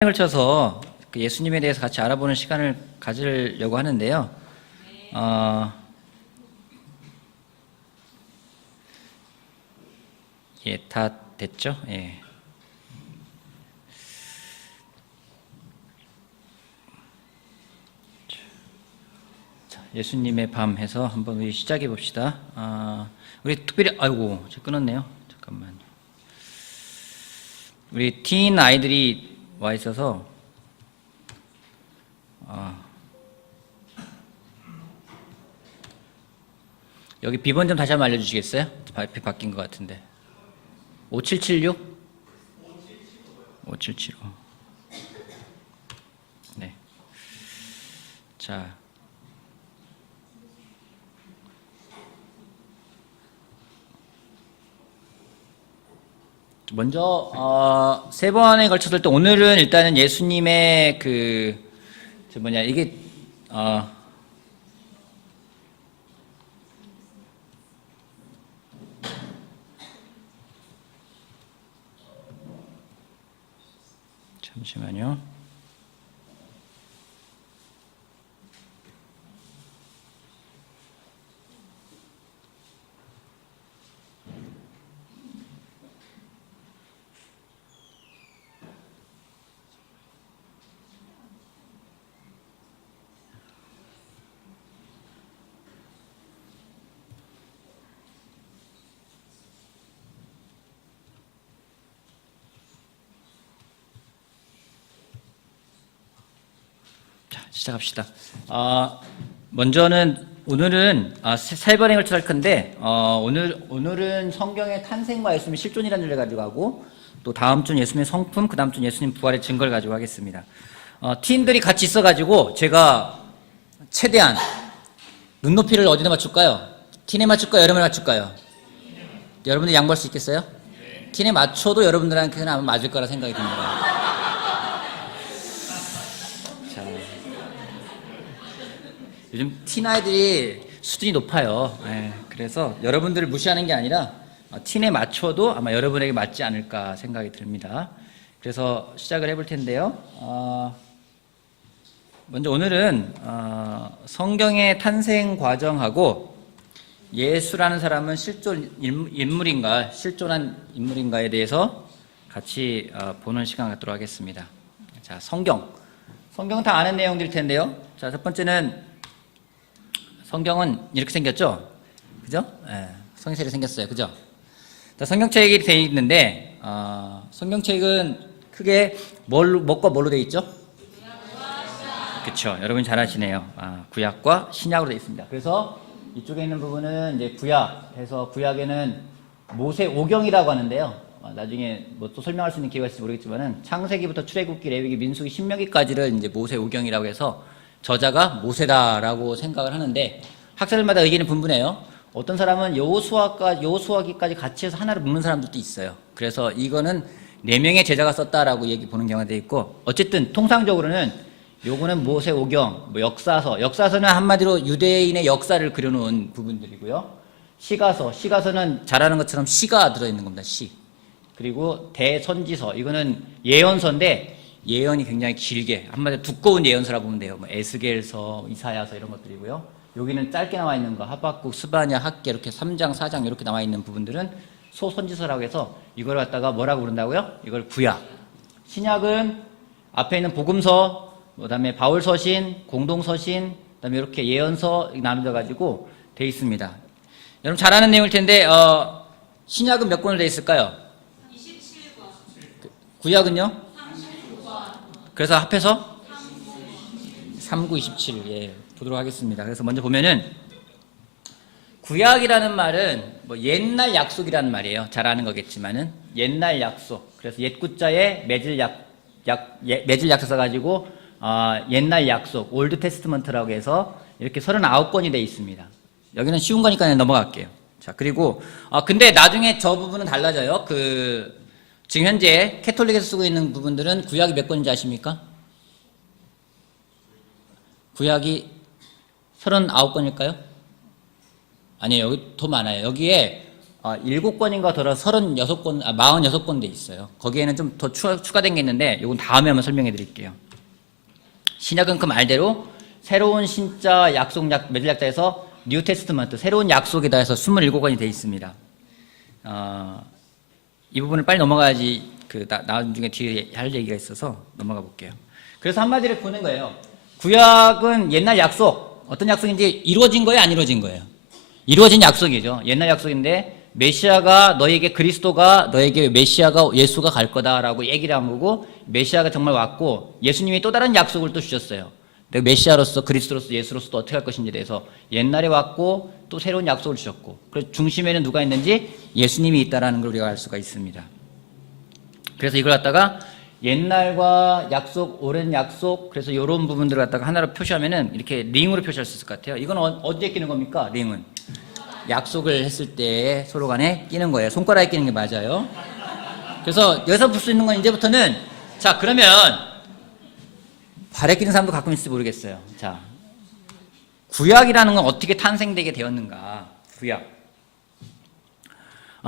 걸쳐서 그 예수님에 대해서 같이 알아보는 시간을 가지려고 하는데요. 다 됐죠? 예. 자, 예수님의 밤 해서 한번 우리 시작해 봅시다. 우리 특별히 아이고, 저 끊었네요. 잠깐만요. 우리 틴 아이들이 와 있어서 여기 비번 좀 다시 한번 알려주시겠어요? 발표 바뀐 것 같은데 5776? 5775. 네. 자, 먼저 세 번에 걸쳤을 때 오늘은 일단은 예수님의 이게 잠시만요. 자, 시작합시다. 먼저는 오늘은 세 번에 걸쳐 할 건데 오늘은 성경의 탄생과 예수님의 실존이라는 주제를 가지고 하고 또 다음 주는 예수님의 성품, 그 다음 주는 예수님 부활의 증거를 가지고 하겠습니다. 팀들이 같이 있어가지고 제가 최대한 눈높이를 어디다 맞출까요? 틴에 맞출까요? 여러분에 맞출까요? 여러분들 양보할 수 있겠어요? 틴에 맞춰도 여러분들한테는 아마 맞을 거라 생각이 듭니다. 자, 요즘 틴 아이들이 수준이 높아요. 그래서 여러분들을 무시하는 게 아니라 틴에 맞춰도 아마 여러분에게 맞지 않을까 생각이 듭니다. 그래서 시작을 해볼 텐데요. 먼저 오늘은 성경의 탄생 과정하고 예수라는 사람은 실존 인물인가, 실존한 인물인가에 대해서 같이 보는 시간 갖도록 하겠습니다. 자, 성경은 다 아는 내용들일 텐데요. 자, 첫 번째는 성경은 이렇게 생겼죠? 그죠? 성경책이 생겼어요. 그죠? 자, 성경책이 되어 있는데 성경책은 크게 뭐과 뭘로 되어 있죠? 그렇죠. 여러분 잘 아시네요. 구약과 신약으로 되어 있습니다. 그래서 이쪽에 있는 부분은 이제 구약해서 구약에는 모세오경이라고 하는데요. 나중에 뭐 또 설명할 수 있는 기회가 있을지 모르겠지만은 창세기부터 출애굽기, 레위기, 민수기, 신명기까지를 이제 모세오경이라고 해서 저자가 모세다라고 생각을 하는데 학자들마다 의견이 분분해요. 어떤 사람은 여호수아기까지 같이 해서 하나를 묶는 사람들도 있어요. 그래서 이거는 4명의 제자가 썼다라고 얘기 보는 경우가 되어 있고, 어쨌든 통상적으로는 요거는 모세오경, 역사서는 한마디로 유대인의 역사를 그려놓은 부분들이고요. 시가서는 잘 아는 것처럼 시가 들어있는 겁니다. 시. 그리고 대선지서, 이거는 예언서인데 예언이 굉장히 길게, 한마디로 두꺼운 예언서라고 보면 돼요. 뭐 에스겔서, 이사야서 이런 것들이고요. 여기는 짧게 나와 있는 거, 하박국, 스바냐, 학계 이렇게 3장, 4장 이렇게 나와 있는 부분들은 소선지서라고 해서 이걸 갖다가 뭐라고 부른다고요? 이걸 구약. 신약은 앞에 있는 복음서, 그다음에 바울서신, 공동서신, 그다음에 이렇게 예언서 나눠져 가지고 돼 있습니다. 여러분 잘 아는 내용일 텐데 신약은 몇 권으로 돼 있을까요? 27권. 구약은요? 39권. 그래서 합해서 39, 27. 예, 보도록 하겠습니다. 그래서 먼저 보면은 구약이라는 말은 뭐 옛날 약속이라는 말이에요. 잘 아는 거겠지만은 옛날 약속. 그래서 옛구자에 맺을 약속 써가지고 옛날 약속, 올드 테스트먼트라고 해서 이렇게 39권이 되어 있습니다. 여기는 쉬운 거니까 그냥 넘어갈게요. 자, 그리고 근데 나중에 저 부분은 달라져요. 지금 현재 캐톨릭에서 쓰고 있는 부분들은 구약이 몇 권인지 아십니까? 구약이 39권일까요? 아니에요. 여기 더 많아요. 여기에 7권인가 더러 36권, 46권 돼 있어요. 거기에는 좀 더 추가된 게 있는데 이건 다음에 한번 설명해 드릴게요. 신약은 그 말대로 새로운 신자 약속 메들약자에서 뉴 테스트먼트, 새로운 약속이다 해서 27권이 돼 있습니다. 이 부분을 빨리 넘어가야지 나중에 뒤에 할 얘기가 있어서 넘어가 볼게요. 그래서 한마디로 보는 거예요. 구약은 옛날 약속, 어떤 약속인지 이루어진 거예요, 안 이루어진 거예요? 이루어진 약속이죠. 옛날 약속인데 메시아가 너에게 그리스도가 너에게 메시아가 예수가 갈 거다라고 얘기를 한 거고 메시아가 정말 왔고 예수님이 또 다른 약속을 또 주셨어요. 내가 메시아로서 그리스도로서 예수로서 또 어떻게 할 것인지에 대해서 옛날에 왔고 또 새로운 약속을 주셨고 그래서 중심에는 누가 있는지 예수님이 있다라는 걸 우리가 알 수가 있습니다. 그래서 이걸 갖다가 옛날과 약속, 오랜 약속 그래서 이런 부분들을 갖다가 하나로 표시하면은 이렇게 링으로 표시할 수 있을 것 같아요. 이건 어디에 끼는 겁니까? 링은 약속을 했을 때 서로 간에 끼는 거예요. 손가락에 끼는 게 맞아요. 그래서 여기서 볼 수 있는 건 이제부터는 자 그러면 발에 끼는 사람도 가끔 있을지 모르겠어요. 자 구약이라는 건 어떻게 탄생되게 되었는가? 구약.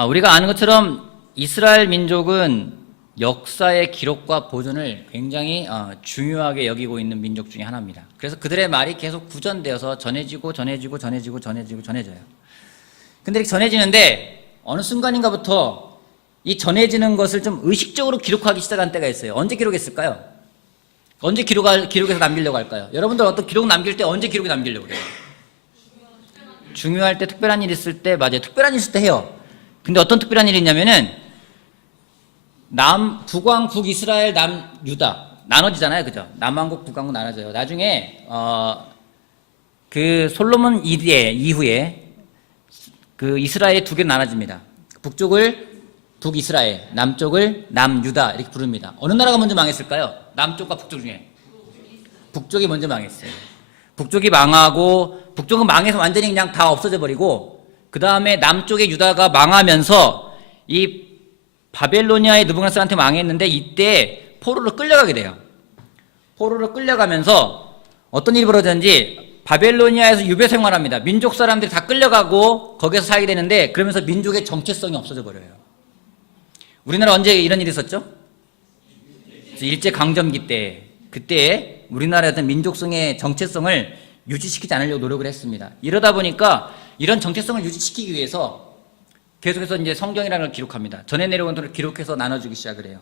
우리가 아는 것처럼 이스라엘 민족은 역사의 기록과 보존을 굉장히 중요하게 여기고 있는 민족 중에 하나입니다. 그래서 그들의 말이 계속 구전되어서 전해져요. 근데 이렇게 전해지는데 어느 순간인가부터 이 전해지는 것을 좀 의식적으로 기록하기 시작한 때가 있어요. 언제 기록했을까요? 언제 기록해서 남기려고 할까요? 여러분들 어떤 기록 남길 때 언제 기록에 남기려고 그래요? 중요할 때, 특별한 일 있을 때, 맞아요. 특별한 일 있을 때 해요. 근데 어떤 특별한 일이 있냐면은 북왕, 북이스라엘, 남유다 나눠지잖아요. 그죠? 남왕국, 북왕국 나눠져요. 나중에 그 솔로몬 이후에 그 이스라엘이 두 개로 나눠집니다. 북쪽을 북이스라엘, 남쪽을 남유다 이렇게 부릅니다. 어느 나라가 먼저 망했을까요? 남쪽과 북쪽 중에 북쪽이 먼저 망했어요. 북쪽이 망하고 북쪽은 망해서 완전히 그냥 다 없어져 버리고 그 다음에 남쪽의 유다가 망하면서 이 바벨로니아의 느부갓네살한테 망했는데 이때 포로로 끌려가게 돼요. 포로로 끌려가면서 어떤 일이 벌어졌는지 바벨로니아에서 유배 생활합니다. 민족 사람들이 다 끌려가고 거기서 살게 되는데 그러면서 민족의 정체성이 없어져 버려요. 우리나라 언제 이런 일이 있었죠? 일제강점기 때 그때 우리나라의 어떤 민족성의 정체성을 유지시키지 않으려고 노력을 했습니다. 이러다 보니까 이런 정체성을 유지시키기 위해서 계속해서 이제 성경이라는 걸 기록합니다. 전해 내려온 것을 기록해서 나눠주기 시작을 해요.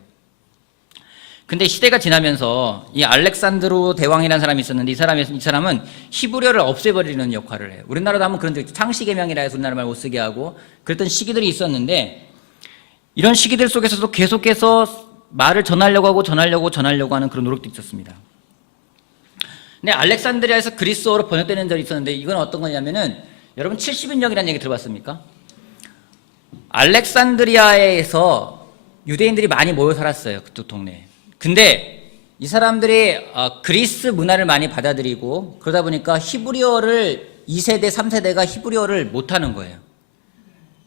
근데 시대가 지나면서 이 알렉산드로 대왕이라는 사람이 있었는데 이 사람은 히브리어를 없애버리는 역할을 해요. 우리나라도 한번 그런 적 있죠. 창시개명이라 해서 우리나라 말 못 쓰게 하고 그랬던 시기들이 있었는데 이런 시기들 속에서도 계속해서 말을 전하려고 하는 그런 노력도 있었습니다. 근데 알렉산드리아에서 그리스어로 번역되는 적이 있었는데 이건 어떤 거냐면은 여러분 70인역이라는 얘기 들어봤습니까? 알렉산드리아에서 유대인들이 많이 모여 살았어요. 그쪽 동네에. 근데 이 사람들이 그리스 문화를 많이 받아들이고 그러다 보니까 히브리어를 2세대, 3세대가 히브리어를 못하는 거예요.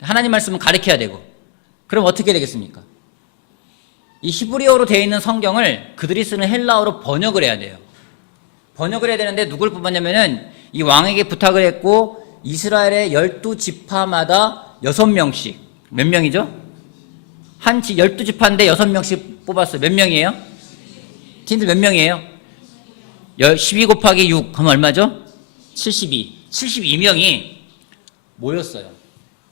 하나님 말씀은 가르쳐야 되고 그럼 어떻게 되겠습니까? 이 히브리어로 되어 있는 성경을 그들이 쓰는 헬라어로 번역을 해야 돼요. 번역을 해야 되는데 누굴 뽑았냐면은 이 왕에게 부탁을 했고 이스라엘의 12지파마다 6명씩 몇 명이죠? 12지파인데 6명씩 뽑았어요. 몇 명이에요? 팀들 몇 명이에요? 12 곱하기 6 하면 얼마죠? 72명이 모였어요.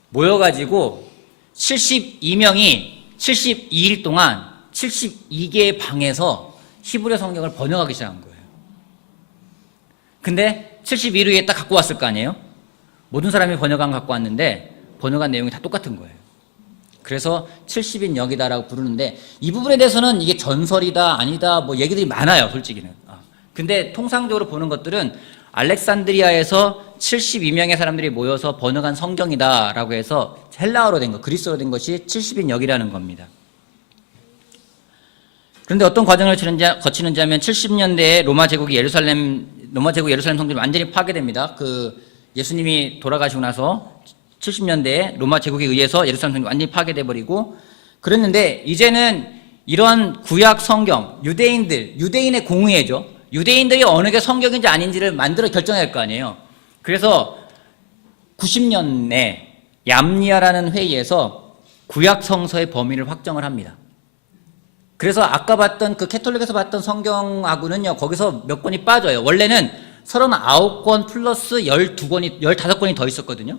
모여가지고 72명이 72일 동안 72개의 방에서 히브리어 성경을 번역하기 시작한 거예요. 근데 72일 후에 딱 갖고 왔을 거 아니에요? 모든 사람이 번역한 갖고 왔는데 번역한 내용이 다 똑같은 거예요. 그래서 70인역이다라고 부르는데 이 부분에 대해서는 이게 전설이다 아니다 뭐 얘기들이 많아요. 솔직히는. 근데 통상적으로 보는 것들은 알렉산드리아에서 72명의 사람들이 모여서 번역한 성경이다라고 해서 헬라어로 된 것, 그리스어로 된 것이 70인역이라는 겁니다. 그런데 어떤 과정을 거치는지 하면 70년대에 로마 제국 예루살렘 성전이 완전히 파괴됩니다. 예수님이 돌아가시고 나서 70년대에 로마 제국에 의해서 예루살렘 성전이 완전히 파괴돼 버리고 그랬는데 이제는 이런 구약 성경, 유대인의 공의회죠. 유대인들이 어느 게 성경인지 아닌지를 만들어 결정해야 할 거 아니에요. 그래서 90년에 얌리아라는 회의에서 구약 성서의 범위를 확정을 합니다. 그래서 아까 봤던 그 캐톨릭에서 봤던 성경하고는요, 거기서 몇 권이 빠져요. 원래는 39권 플러스 12권이, 15권이 더 있었거든요.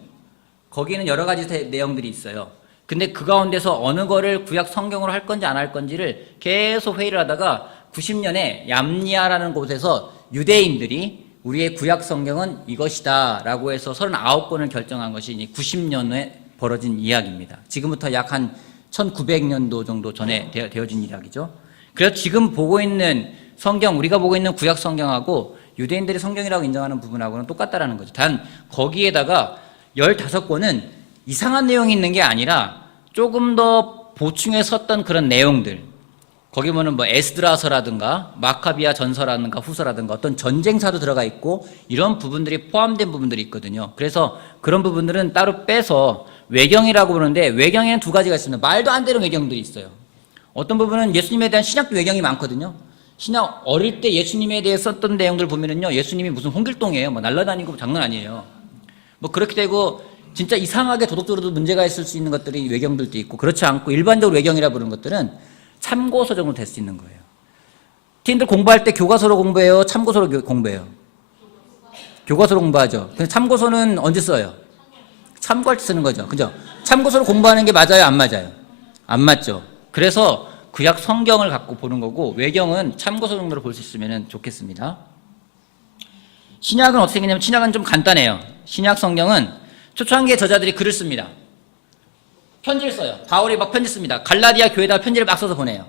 거기는 여러 가지 내용들이 있어요. 근데 그 가운데서 어느 거를 구약 성경으로 할 건지 안 할 건지를 계속 회의를 하다가 90년에 얌리아라는 곳에서 유대인들이 우리의 구약 성경은 이것이다 라고 해서 39권을 결정한 것이 90년에 벌어진 이야기입니다. 지금부터 약 한 1900년도 정도 전에 되어진 이야기죠. 그래서 지금 보고 있는 성경, 우리가 보고 있는 구약 성경하고 유대인들이 성경이라고 인정하는 부분하고는 똑같다라는 거죠. 단 거기에다가 15권은 이상한 내용이 있는 게 아니라 조금 더 보충해 썼던 그런 내용들, 거기 보면 뭐 에스드라서라든가 마카비아 전서라든가 후서라든가 어떤 전쟁사도 들어가 있고 이런 부분들이 포함된 부분들이 있거든요. 그래서 그런 부분들은 따로 빼서 외경이라고 부르는데, 외경에는 두 가지가 있습니다. 말도 안 되는 외경들이 있어요. 어떤 부분은 예수님에 대한 신약도 외경이 많거든요. 신약 어릴 때 예수님에 대해 썼던 내용들 보면은요, 예수님이 무슨 홍길동이에요. 뭐 날라다니고 장난 아니에요. 뭐 그렇게 되고 진짜 이상하게 도덕적으로도 문제가 있을 수 있는 것들이 외경들도 있고, 그렇지 않고 일반적으로 외경이라 부르는 것들은 참고서 정도 될 수 있는 거예요. 팀들 공부할 때 교과서로 공부해요? 참고서로 공부해요? 교과서로 공부하죠. 근데 참고서는 언제 써요? 참고할 때 쓰는 거죠. 그죠? 참고서로 공부하는 게 맞아요? 안 맞아요? 안 맞죠. 그래서 구약 성경을 갖고 보는 거고, 외경은 참고서 정도로 볼 수 있으면 좋겠습니다. 신약은 어떻게 생겼냐면, 신약은 좀 간단해요. 신약 성경은 초창기에 저자들이 글을 씁니다. 편지를 써요. 바울이 막 편지 씁니다. 갈라디아 교회에다 편지를 막 써서 보내요.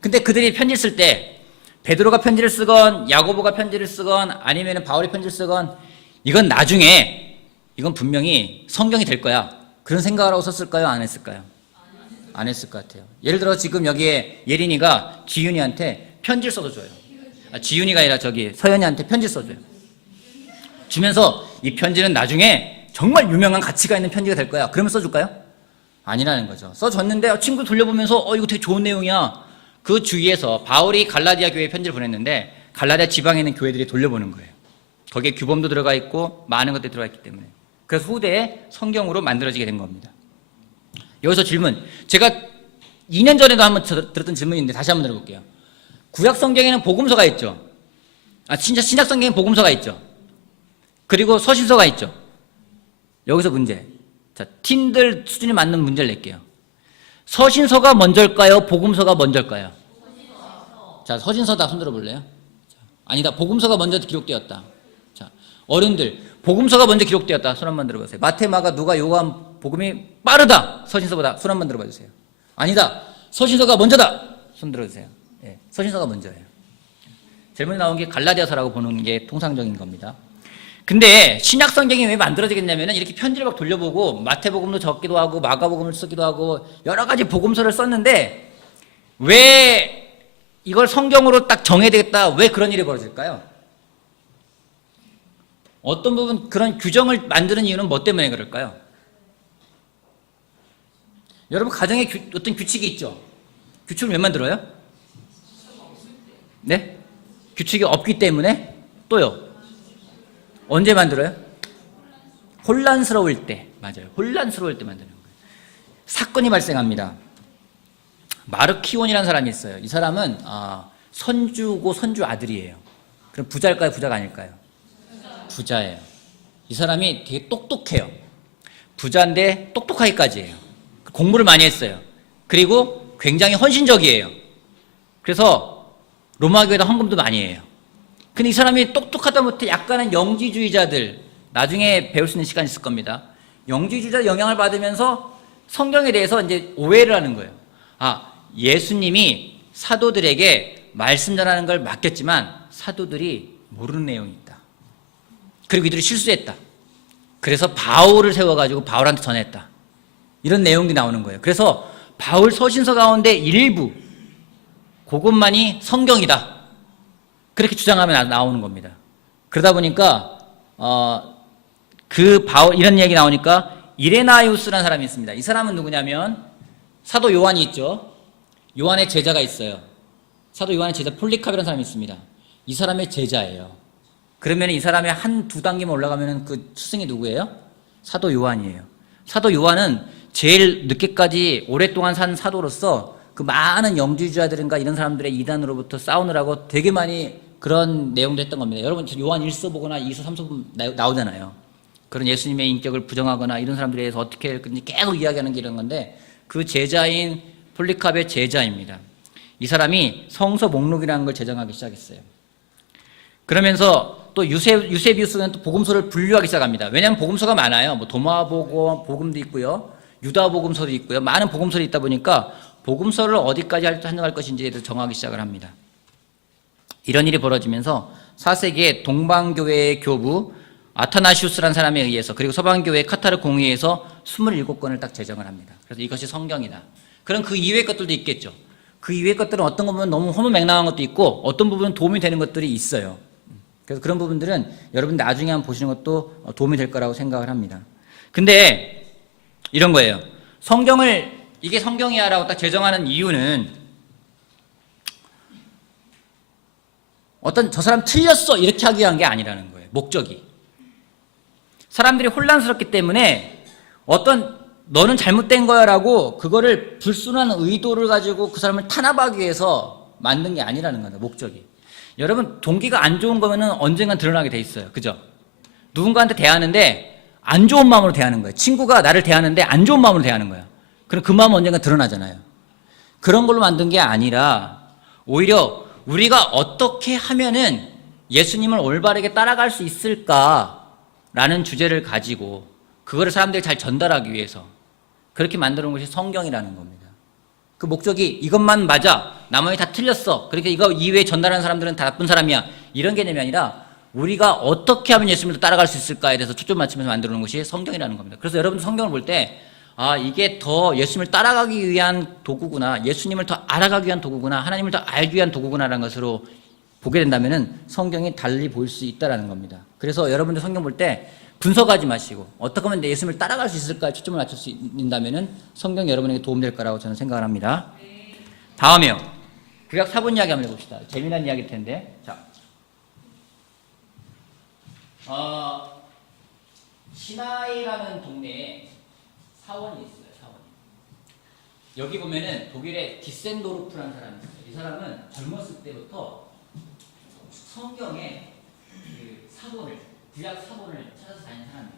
근데 그들이 편지를 쓸 때 베드로가 편지를 쓰건 야고보가 편지를 쓰건 아니면 바울이 편지를 쓰건, 이건 나중에, 이건 분명히 성경이 될 거야, 그런 생각을 하고 썼을까요? 안 했을까요? 안 했을 것 같아요. 예를 들어 지금 여기에 예린이가 지윤이한테 편지를 써서 줘요. 지윤이가 아니라 저기 서연이한테 편지를 써줘요. 주면서 이 편지는 나중에 정말 유명한 가치가 있는 편지가 될 거야, 그러면 써줄까요? 아니라는 거죠. 써줬는데 친구 돌려보면서 이거 되게 좋은 내용이야. 그 주위에서 바울이 갈라디아 교회에 편지를 보냈는데 갈라디아 지방에 있는 교회들이 돌려보는 거예요. 거기에 규범도 들어가 있고 많은 것들이 들어가 있기 때문에. 그래서 후대에 성경으로 만들어지게 된 겁니다. 여기서 질문, 제가 2년 전에도 한번 들었던 질문인데 다시 한번 들어볼게요. 구약 성경에는 복음서가 있죠. 진짜 신약 성경에는 복음서가 있죠. 그리고 서신서가 있죠. 여기서 문제. 자, 팀들 수준이 맞는 문제를 낼게요. 서신서가 먼저일까요? 복음서가 먼저일까요? 자, 서신서다 손 들어볼래요? 아니다, 복음서가 먼저 기록되었다. 자, 어른들, 복음서가 먼저 기록되었다. 손 한번 들어보세요. 마태, 마가, 누가, 요한, 복음이 빠르다. 서신서보다. 손 한번 들어봐 주세요. 아니다, 서신서가 먼저다. 손 들어주세요. 예, 서신서가 먼저예요. 질문이 나온 게 갈라디아서라고 보는 게 통상적인 겁니다. 근데 신약 성경이 왜 만들어지겠냐면, 이렇게 편지를 막 돌려보고 마태복음도 적기도 하고 마가복음을 쓰기도 하고 여러 가지 복음서를 썼는데, 왜 이걸 성경으로 딱 정해야 되겠다, 왜 그런 일이 벌어질까요? 어떤 부분 그런 규정을 만드는 이유는 뭐 때문에 그럴까요? 여러분 가정에 어떤 규칙이 있죠. 규칙을 왜 만들어요? 네? 규칙이 없기 때문에. 또요? 언제 만들어요? 혼란스러울 때. 맞아요. 혼란스러울 때 만드는 거예요. 사건이 발생합니다. 마르키온이라는 사람이 있어요. 이 사람은 선주고 선주 아들이에요. 그럼 부자일까요? 부자가 아닐까요? 부자예요. 이 사람이 되게 똑똑해요. 부자인데 똑똑하기까지 해요. 공부를 많이 했어요. 그리고 굉장히 헌신적이에요. 그래서 로마 교회에다 헌금도 많이 해요. 근데 이 사람이 똑똑하다 못해 약간은 영지주의자들, 나중에 배울 수 있는 시간이 있을 겁니다. 영지주의자 영향을 받으면서 성경에 대해서 이제 오해를 하는 거예요. 예수님이 사도들에게 말씀 전하는 걸 맡겼지만 사도들이 모르는 내용이 있다. 그리고 이들이 실수했다. 그래서 바울을 세워가지고 바울한테 전했다. 이런 내용이 나오는 거예요. 그래서 바울 서신서 가운데 일부, 그것만이 성경이다. 그렇게 주장하면 나오는 겁니다. 그러다 보니까 그 바울 이런 얘기 나오니까 이레나이우스라는 사람이 있습니다. 이 사람은 누구냐면 사도 요한이 있죠. 요한의 제자가 있어요. 사도 요한의 제자 폴리카베라는 사람이 있습니다. 이 사람의 제자예요. 그러면 이 사람의 한 두 단계만 올라가면 그 스승이 누구예요? 사도 요한이에요. 사도 요한은 제일 늦게까지 오랫동안 산 사도로서 그 많은 영지주자들인가 이런 사람들의 이단으로부터 싸우느라고 되게 많이 그런 내용도 했던 겁니다. 여러분 요한 1서 보거나 2서 3서 보면 나오잖아요. 그런 예수님의 인격을 부정하거나 이런 사람들에 대해서 어떻게 계속 이야기하는 게 이런 건데, 그 제자인 폴리캅의 제자입니다. 이 사람이 성서 목록이라는 걸 제정하기 시작했어요. 그러면서 또 유세비우스는 또 복음서를 분류하기 시작합니다. 왜냐하면 복음서가 많아요. 뭐 도마복음도 있고요, 유다복음서도 있고요, 많은 복음서들이 있다 보니까 복음서를 어디까지 한정할 것인지에 대해서 정하기 시작을 합니다. 이런 일이 벌어지면서 4세기에 동방교회의 교부 아타나시우스라는 사람에 의해서, 그리고 서방교회 카타르 공의회에서 27권을 딱 제정을 합니다. 그래서 이것이 성경이다. 그럼 그 이외의 것들도 있겠죠. 그 이외의 것들은 어떤 부분은 너무 허무맹랑한 것도 있고 어떤 부분은 도움이 되는 것들이 있어요. 그래서 그런 부분들은 여러분 나중에 한번 보시는 것도 도움이 될 거라고 생각을 합니다. 근데 이런 거예요. 성경을 이게 성경이야 라고 딱 제정하는 이유는 어떤 저 사람 틀렸어 이렇게 하기 위한 게 아니라는 거예요. 목적이. 사람들이 혼란스럽기 때문에 어떤 너는 잘못된 거야 라고 그거를 불순한 의도를 가지고 그 사람을 탄압하기 위해서 만든 게 아니라는 거예요. 목적이. 여러분 동기가 안 좋은 거면은 언젠간 드러나게 돼 있어요. 그죠? 누군가한테 대하는데 안 좋은 마음으로 대하는 거예요. 친구가 나를 대하는데 안 좋은 마음으로 대하는 거예요. 그럼 그 마음은 언젠가 드러나잖아요. 그런 걸로 만든 게 아니라 오히려 우리가 어떻게 하면은 예수님을 올바르게 따라갈 수 있을까라는 주제를 가지고 그거를 사람들이 잘 전달하기 위해서 그렇게 만들어 놓은 것이 성경이라는 겁니다. 그 목적이 이것만 맞아, 나머지 다 틀렸어, 그러니까 이거 이외에 전달하는 사람들은 다 나쁜 사람이야, 이런 개념이 아니라 우리가 어떻게 하면 예수님을 따라갈 수 있을까에 대해서 초점 맞추면서 만들어 놓은 것이 성경이라는 겁니다. 그래서 여러분 성경을 볼 때 이게 더 예수님을 따라가기 위한 도구구나, 예수님을 더 알아가기 위한 도구구나, 하나님을 더 알기 위한 도구구나라는 것으로 보게 된다면은 성경이 달리 보일 수 있다라는 겁니다. 그래서 여러분들 성경 볼 때 분석하지 마시고 어떻게 하면 내 예수님을 따라갈 수 있을까에 초점을 맞출 수 있다면은 성경이 여러분에게 도움될 거라고 저는 생각을 합니다. 다음에요. 구약 사본 이야기 한번 해봅시다. 재미난 이야기일 텐데. 자, 시나이라는 동네에 사원이 있어요. 사원. 여기 보면은 독일의 디센도르프라는 사람이 있어요. 이 사람은 젊었을 때부터 성경에 그 사본을, 구약 사본을 찾아서 다니는 사람이에요.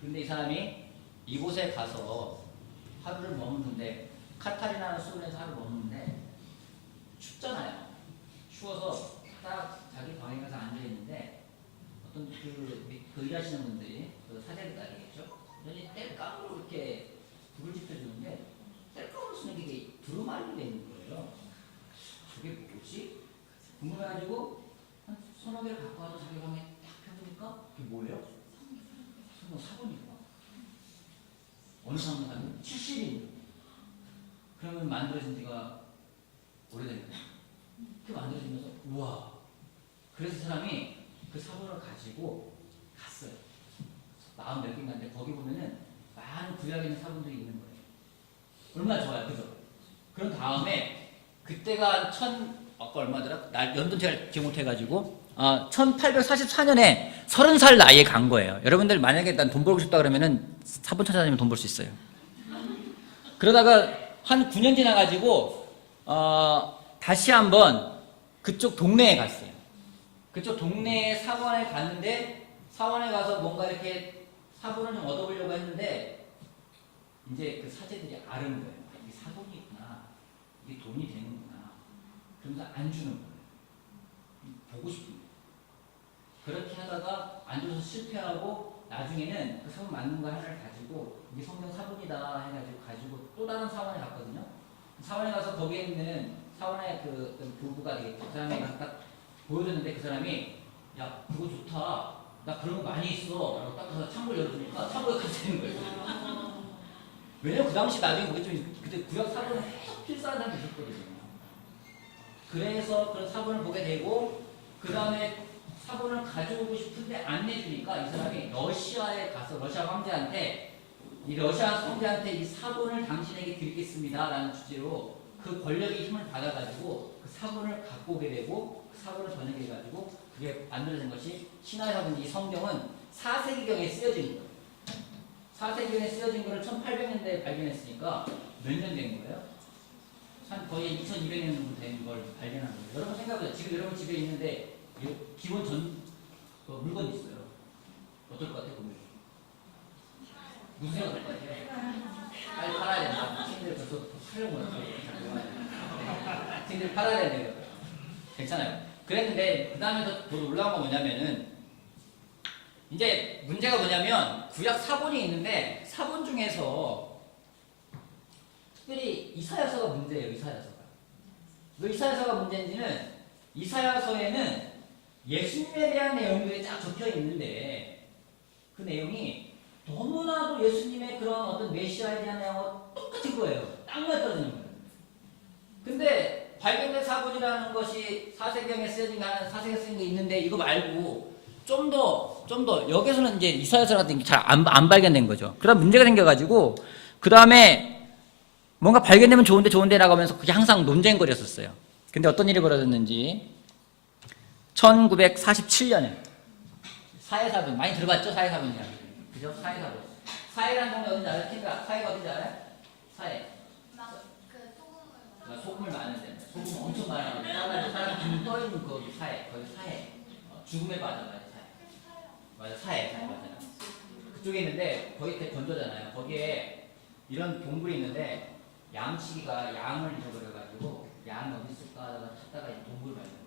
근데 이 사람이 이곳에 가서 하루를 머무는데, 카타리나라는 수원에서 하루 머무는데 춥잖아요. 추워서 딱 자기 방에 가서 앉아있는데 어떤 그 일하시는 분들이, 그 사제들 딸이겠죠, 그러니 땔감으로 이렇게 불을 지펴주는데 땔감으로 쓰는 게 두루마리로 돼 있는 거예요. 저게 뭐지? 궁금해가지고 한 서너 개를 갖고 와서 자기 방에 딱 펴보니까 그게 뭐예요? 성경 사본이구나. 어느 성경 사본? 70인. 그러면 만들어진 지가 오래된 거예요. 그 만들어지면서 우와. 그래서 사람이 그 사본을 가지고 갔어요. 마음 몇 개인가인데 거기 보면은 많은 구약에 있는 사본들이 있는 거예요. 얼마나 좋아요, 그죠? 그런 다음에 그때가 아까 얼마더라? 연도 제가 기억 못해가지고 1844년에 30살 나이에 간 거예요. 여러분들 만약에 난 돈 벌고 싶다 그러면은 사본 찾아다니면 돈 벌 수 있어요. 그러다가 한 9년 지나가지고 다시 한번 그쪽 동네에 갔어요. 그쪽 동네에 사원에 갔는데 사원에 가서 뭔가 이렇게 사본을 좀 얻어보려고 했는데 이제 그 사제들이 아는 거예요. 이게 사본이 있구나, 이게 돈이 되는구나. 그러면서 안 주는 거예요. 보고 싶은 거예요. 그렇게 하다가 안 줘서 실패하고 나중에는 그 사본 맞는 거 하나를 가지고 이게 성경 사본이다 해가지고 또 다른 사원에 갔거든요. 사원에 가서 거기에 있는 사원의 그 교부가 되겠죠. 그 사람이 딱 보여줬는데 그 사람이 야 그거 좋다, 나 그런 거 많이 있어 라고 딱 가서 창고를 열어주니까 창고에 같이 있는 거예요. 왜냐면 그 당시 나중에 보겠지만 그때 구약 사본을 계속 필사하는 사람이 있었거든요. 그래서 그런 사본을 보게 되고 그 다음에 사본을 가져오고 싶은데 안 내주니까 이 사람이 러시아에 가서 러시아 황제한테 이 사본을 당신에게 드리겠습니다 라는 주제로 그 권력의 힘을 받아가지고 그 사본을 갖고 오게 되고 그 사본을 번역해가지고 그게 만들어진 것이 시나이 사본이, 이 성경은 4세기경에 쓰여진 거예요. 4세기에 쓰여진 거를 1800년대에 발견했으니까 몇 년 된 거예요? 한 거의 2200년 정도 된 걸 발견한 거예요. 여러분 생각해보세요. 지금 여러분 집에 있는데 기본 물건이 있어요. 어떨 것 같아요? 보면 무슨 생각할 것 같아요? 빨리 팔아야 된다. 친구들 벌써 팔려고 하는 친구들 팔아야 돼요. 괜찮아요. 그랬는데 그 다음에 더 놀라운 건 뭐냐면은 이제 문제가 뭐냐면 구약 사본이 있는데 사본 중에서 특별히 이사야서가 문제예요. 이사야서가. 왜 이사야서가 문제인지는 이사야서에는 예수님에 대한 내용들이 쫙 적혀 있는데 그 내용이 너무나도 예수님의 그런 어떤 메시아에 대한 내용과 똑같은 거예요. 딱 맞아 떨어지는 거예요. 근데 발견된 사본이라는 것이 4세경에 쓰여진 게 하나 4세경에 쓰여진 게 있는데 이거 말고 좀 더 여기서는 이제 이사야서 같은 게 잘 안 발견된 거죠. 그다음 문제가 생겨가지고 그 다음에 뭔가 발견되면 좋은데라고 하면서 그게 항상 논쟁거리였었어요. 근데 어떤 일이 벌어졌는지 1947년에 사해사본 많이 들어봤죠? 사해사본이라고. 그죠? 사해사본. 사해라는 동네 어딘지 알아요? 팀가 사해가 어딘지 알아요? 사해. 소금을 많은 데. 소금 엄청 많아요. 사람 둥 떠있는 거기 사해. 거기 사해. 죽음에 빠져. 맞아, 사해. 맞아요. 그쪽에 있는데 거기 되게 건조잖아요. 거기에 이런 동굴이 있는데 양치기가 양을 잃어버려가지고 양이 어디 있을까 하다가 찾다가 동굴을 발견해요.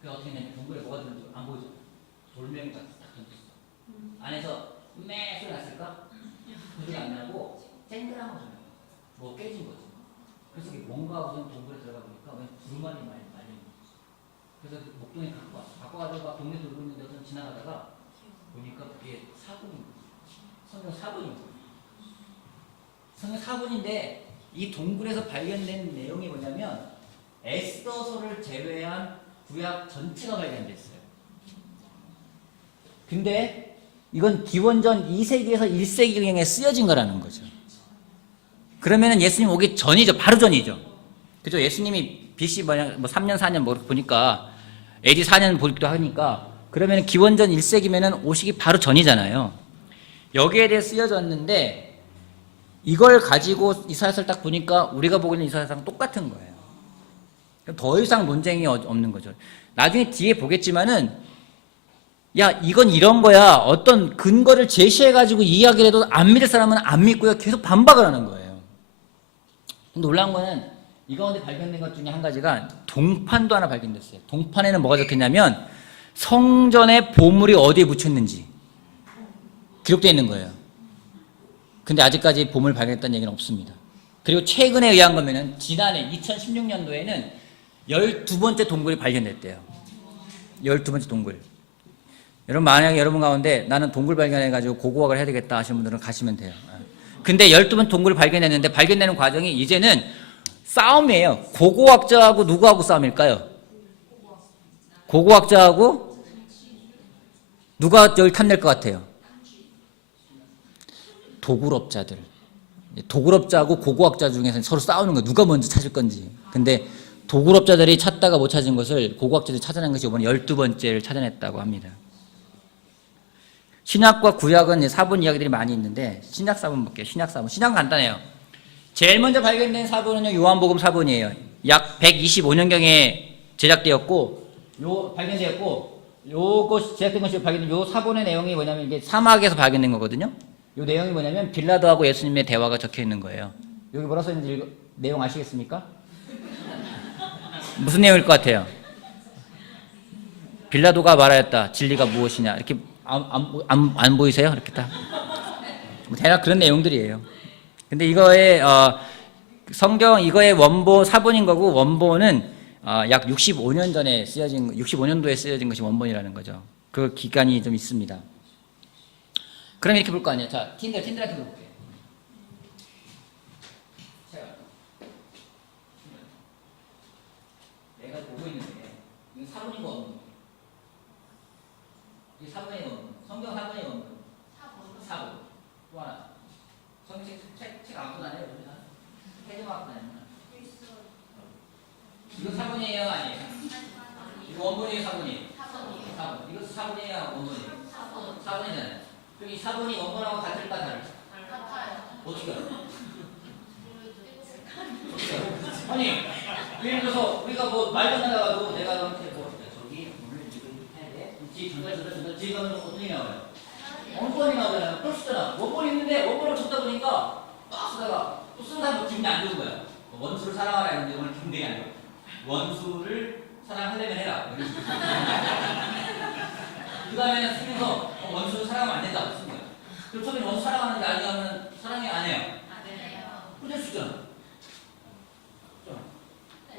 그 어떻게 되냐면 동굴에 뭐가 들었는지 안 보이죠? 돌멩이가 딱 던졌어. 안에서 매 소리 났을까? 그 소리 안 나고 쨍그랑한 소리. 뭐 깨진 거지. 그래서 뭔가 우선 동굴에 들어가 보니까 왜 구르마리 말린 거지. 그래서 그 목동에 갖고 왔어. 갖고 가다가 막 동네 돌고 있는데 좀 지나가다가 보니까 그게 사본인 거지. 성경 사본인 거지. 성경 사본인데 이 동굴에서 발견된 내용이 뭐냐면 에스더서를 제외한 구약 전체가 발견됐어요. 근데 이건 기원전 2세기에서 1세기경에 쓰여진 거라는 거죠. 그러면은 예수님 오기 전이죠. 바로 전이죠. 그죠? 예수님이 BC 뭐 3년 4년 뭐 보니까 AD 4년 보기도 하니까 그러면 기원전 1세기면은 오시기 바로 전이잖아요. 여기에 대해 쓰여졌는데 이걸 가지고 이사야서를 딱 보니까 우리가 보고 있는 이사야서랑 똑같은 거예요. 더 이상 논쟁이 없는 거죠. 나중에 뒤에 보겠지만은 야 이건 이런 거야 어떤 근거를 제시해가지고 이야기를 해도 안 믿을 사람은 안 믿고요. 계속 반박을 하는 거예요. 놀라운 거는 이 가운데 발견된 것 중에 한 가지가 동판도 하나 발견됐어요. 동판에는 뭐가 적혔냐면 성전의 보물이 어디에 묻혔는지 기록되어 있는 거예요. 근데 아직까지 보물 발견했다는 얘기는 없습니다. 그리고 최근에 의한 거면은 지난해 2016년도에는 12번째 동굴이 발견됐대요. 12번째 동굴. 여러분 만약에 여러분 가운데 나는 동굴 발견해가지고 고고학을 해야 되겠다 하시는 분들은 가시면 돼요. 근데 12번 동굴을 발견했는데 발견되는 과정이 이제는 싸움이에요. 고고학자하고 누구하고 싸움일까요? 고고학자하고 누가 여기 탐낼 것 같아요? 도굴업자들. 도굴업자하고 고고학자 중에서 서로 싸우는 거예요. 누가 먼저 찾을 건지. 근데 도굴업자들이 찾다가 못 찾은 것을 고고학자들이 찾아낸 것이 이번에 12번째를 찾아냈다고 합니다. 신약과 구약은 사본 이야기들이 많이 있는데 신약 사본 볼게요. 신약 사본. 신약은 간단해요. 제일 먼저 발견된 사본은요. 요한복음 사본이에요. 약 125년경에 제작되었고 발견되었고 요것 제작된 것이 발견된 요 사본의 내용이 뭐냐면 이게 사막에서 발견된 거거든요. 요 내용이 뭐냐면 빌라도하고 예수님의 대화가 적혀 있는 거예요. 여기 뭐라 써 있는지 내용 아시겠습니까? 무슨 내용일 것 같아요? 빌라도가 말하였다. 진리가 무엇이냐. 이렇게 안 보이세요? 이렇게 딱. 대략 그런 내용들이에요. 근데 이거의 성경 이거의 원본 사본인 거고 원본은 약 65년 전에 쓰여진 65년도에 쓰여진 것이 원본이라는 거죠. 그 기간이 좀 있습니다. 그럼 이렇게 볼 거 아니에요. 자, 팀들한테 물어볼게요. 내가 보고 있는데 이거 사본이고 원본. 이게 사본이 원본. 성경 사본이 원본. 사본. 또 하나. 성경 책 안 갖고 다녀요? 책 좀 갖고 다녀요? 이거 사본이에요? 아니에요? 이거 원본이에요? 사본이에요? 사본. 이거 사본이에요? 원본이에요? 사본이잖아요. 그럼 이 사본이 원본하고 같을까 다를까? 어떻게 알아? 아니, 예를 들어서 우리가 뭐 말도 나가도 내가 너한테 뭐 저기 오늘 지금 해야 돼? 뒤 전달 뒤에 가면 어떤 일이 나와요? 원본이 나오잖아요. 또 쓰잖아. 원본이 있는데 원본을 적다 보니까 막 쓰다가 또 쓰는 사람 기분이 안 좋은 거야. 원수를 사랑하라 했는데 오늘 기분이 안 좋아. 원수를 사랑하려면 해라. 그 다음에는 쓰면서 원수를 사랑하면 안 된다고 쓴 거야. 그럼 처음에 원수 사랑하는데 아니면 사랑해 안 해요? 안 해요. 그럴 수 있잖아.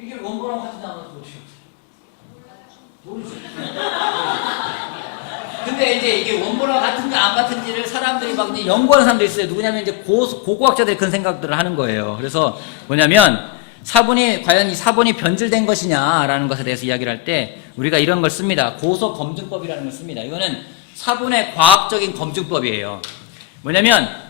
이게 원본하고 같이 나와서 어떻게 모르지. 근데 이제 이게 원본하고 같은지 안 같은지를 사람들이 막 이제 연구하는 사람들이 있어요. 누구냐면 이제 고고학자들이 그런 생각들을 하는 거예요. 그래서 뭐냐면 사본이 과연 이 사본이 변질된 것이냐라는 것에 대해서 이야기를 할 때 우리가 이런 걸 씁니다. 고소 검증법이라는 걸 씁니다. 이거는 사본의 과학적인 검증법이에요. 뭐냐면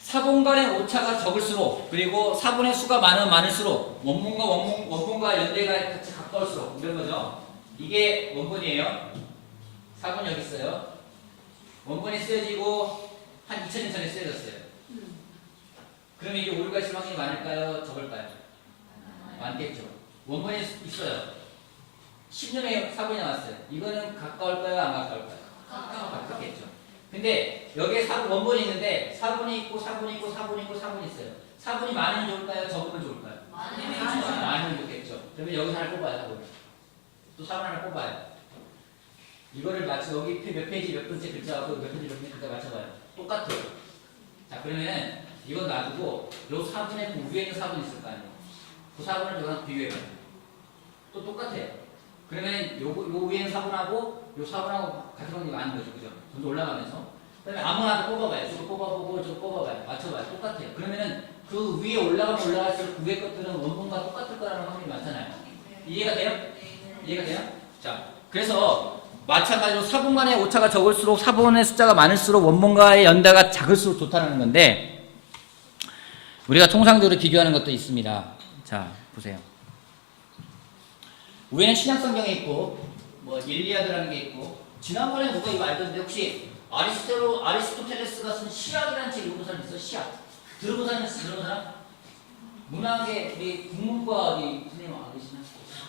사본 간의 오차가 적을수록 그리고 사본의 수가 많을수록 원본과 연대가 같이 가까울수록 이런 거죠. 이게 원본이에요. 사본이 여기 있어요. 원본이 쓰여지고 한 2000년 전에 쓰여졌어요. 그러면 이게 오류가 실 확률이 많을까요? 적을까요? 많겠죠. 원본이 있어요. 10년에 사본이 나왔어요. 이거는 가까울까요? 안 가까울까요? 가깝겠죠. 근데 여기에 원본이 있는데 사본이 있고 사본이 있어요. 사본이 많으면 좋을까요? 적으면 좋을까요? 많으면 좋겠죠. 그러면 여기서 하나 뽑아요. 사본을. 또 사본 하나 뽑아요. 이거를 여기 몇 페이지 몇 번째 글자하고 몇 페이지 몇 번째 글자 맞춰봐요. 똑같아요. 자 그러면은 이건 놔두고 요 사본의 그 위에 있는 사본이 있을 거 아니에요. 그 사본을 저랑 비교해봐요. 또 똑같아요. 그러면 요 위에 있는 사본하고 요 사본하고 같은 확률이 많은 거죠. 그죠? 점점 올라가면서. 그 다음에 아무나 뽑아봐요. 저거 뽑아보고 저거 뽑아봐요. 맞춰봐요. 똑같아요. 그러면은 그 위에 올라가면 올라갈수록 그 위에 것들은 원본과 똑같을 거라는 확률이 많잖아요. 이해가 돼요? 이해가 돼요? 자, 그래서 마찬가지로 사본 간의 오차가 적을수록 사본의 숫자가 많을수록 원본과의 연대가 작을수록 좋다는 건데 우리가 통상적으로 비교하는 것도 있습니다. 자, 보세요. 위에는 신약성경에 있고 뭐 일리아드라는 게 있고 지난번에 누가 이거 알던데 혹시 아리스토텔레스가 쓴 시학이라는 책 읽은 사람 있어? 시학. 들어본 사람 있어? 들어본 사람? 문학의 우리 국문과 우리 선생님 안 계시나?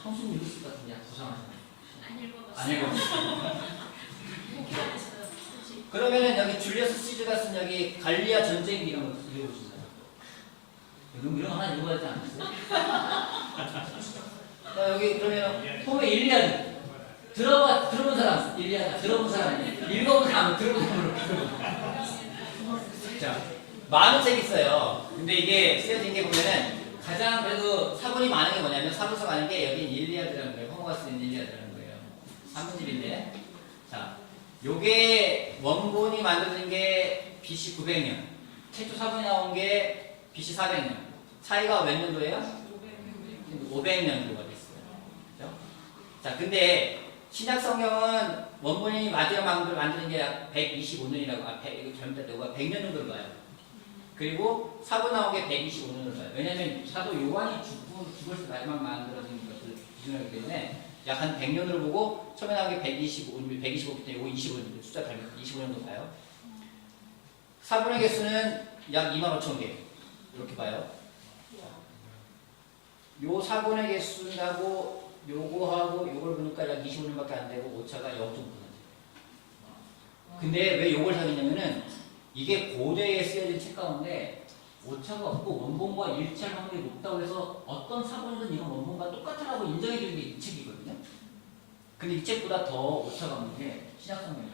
성수님 읽었을 것 같은데 고상하시네. 안 읽어봤어요. 그러면은 여기 줄리어스 시즈가 쓴 여기 갈리아 전쟁 이런 거 읽어보신다. 이런 거 하나 읽어야 되지 않겠어요? 자, 여기 그러면 홈의 일리아드 들어본 사람 일리아드 들어본 사람 아니에요? 읽어본 사람 들어본 사람. 자, 많은 책이 있어요. 근데 이게 쓰여진 게 보면은 가장 그래도 사본이 많은 게 뭐냐면 사본서가 아닌 게 여기 일리아드라는 거예요. 호모가 쓰는 일리아드라는 거예요. 3분집인데 자, 요게 원본이 만들어진 게 BC 900년 최초 사본이 나온 게 BC 400년 차이가 몇 년도예요? 500년도가 됐어요. 그렇죠? 자, 근데 신약성경은 원본이 마지막 만드는 게 약 125년이라고 이거 잘못했다고 100년 정도를 봐요. 그리고 사본 나온 게 125년을 봐요. 왜냐면 사도 요한이 죽을 때 마지막 만들어진 것을 기준으로 하기 때문에 약 한 100년을 보고 처음에 나온 게 125기 때문에 이거 25년 숫자 달면 25년도 봐요. 사본의 개수는 약 25,000개 이렇게 봐요. 요 사본의 개수하고 요거하고 요걸 보니까 약 25년밖에 안 되고 오차가 0.9%. 근데 왜 요걸 사겠냐면은 이게 고대에 쓰여진 책 가운데 오차가 없고 원본과 일치할 확률이 높다고 해서 어떤 사본이든 이건 원본과 똑같으라고 인정해 주는 게 이 책이거든요. 근데 이 책보다 더 오차가 없는 게 신약성경이에요.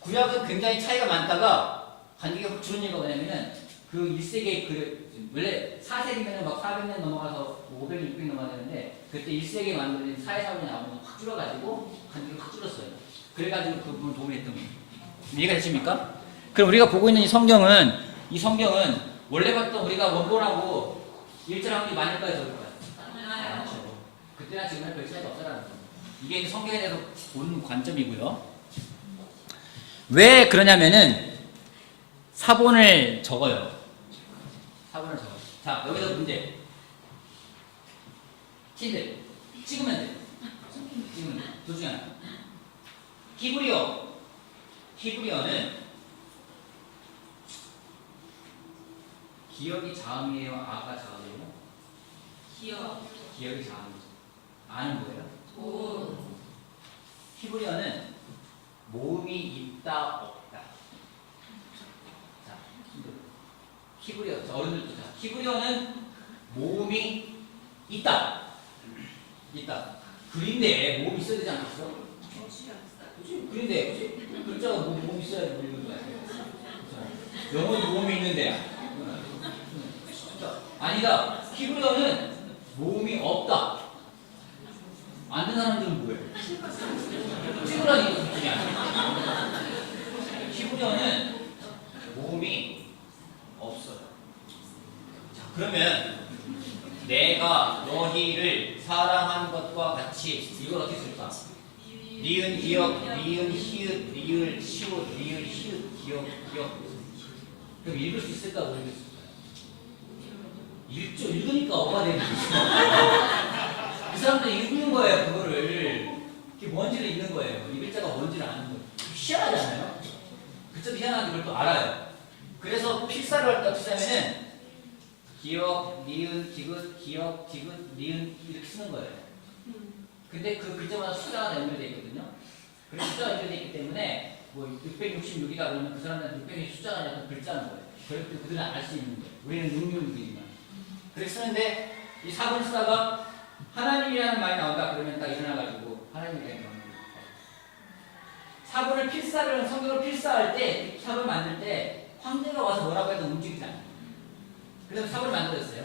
구약은 굉장히 차이가 많다가 관계가 확 줄은 이유가 뭐냐면은 그 1세기에 원래 4세기면은 막 400년 넘어가서 500년, 600년 넘어야 되는데 그때 1세기에 만들어진 사회사본이 나오면 확 줄어가지고 관계가 확 줄었어요. 그래가지고 그 부분을 도움이 됐던 거예요. 이해가 되십니까? 그럼 우리가 보고 있는 이 성경은 원래 봤던 우리가 원본하고 일절한 확률이 많을까요? 적을까요? 많죠. 그때나 지금은 별 차이가 없다라는 거예요. 이게 성경에 대해서 보는 관점이고요. 왜 그러냐면은 사본을 적어요. 사본을 적어요. 자, 여기서 문제. 친들 찍으면 돼. 찍으면 돼. 둘 중에 하나. 히브리어는 기억이 자음이에요? 아가 자음이에요? 기억이 자음이죠. 아는 거예요? 히브리어는 모음이 있다 없다. 자, 히브리어 어른들도 자, 히브리어는 모음이 있다. 글인데 모음이 있어야 되지 않겠어? 그치? 글인데 그치? 글자가 모음이 있어야 돼. 영어도 모음이 있는데 아니다. 히브리어는 모음이 없다. 안 된 사람들은 뭐예요? 찍으라니 이거 그게 아니야. 히브리어는 모음이 없어요. 자, 그러면 내가 너희를 사랑한 것과 같이 이걸 어떻게 쓸까? 니은 기억, 니은 히읗, 리을 시옷, 리을 히읗, 기억. 그럼 읽을 수 있을까 모르겠어요. 읽으니까 어가 되는 거죠. 이 사람들이 읽는 거예요, 그거를. 그게 뭔지를 읽는 거예요. 이 글자가 뭔지를 아는 거예요. 희한하잖아요. 그쵸, 희한한 걸 또 알아요. 그래서 필사를 할 때 어떻게 하면은 기억, 니은, 디귿, 기억, 디귿, 니은 이렇게 쓰는 거예요. 근데 그 글자마다 숫자가 연결되어 있거든요. 그래서 숫자가 연결되어 있기 때문에 뭐 666이다 그러면 그 사람들은 666이 숫자가 아니라 글자는 거예요. 그럴 때 그들은 알 수 있는 거예요. 우리는 666이지만. 그렇게 쓰는데 이 4번 쓰다가 하나님이라는 말이 나온다 그러면 딱 일어나가지고 하나님이라는 말을 4번을 필사를 성경을 필사할 때 4번 만들 때 황제가 와서 뭐라고 해도 움직이지 않아요. 그래서 4번을 만들었어요.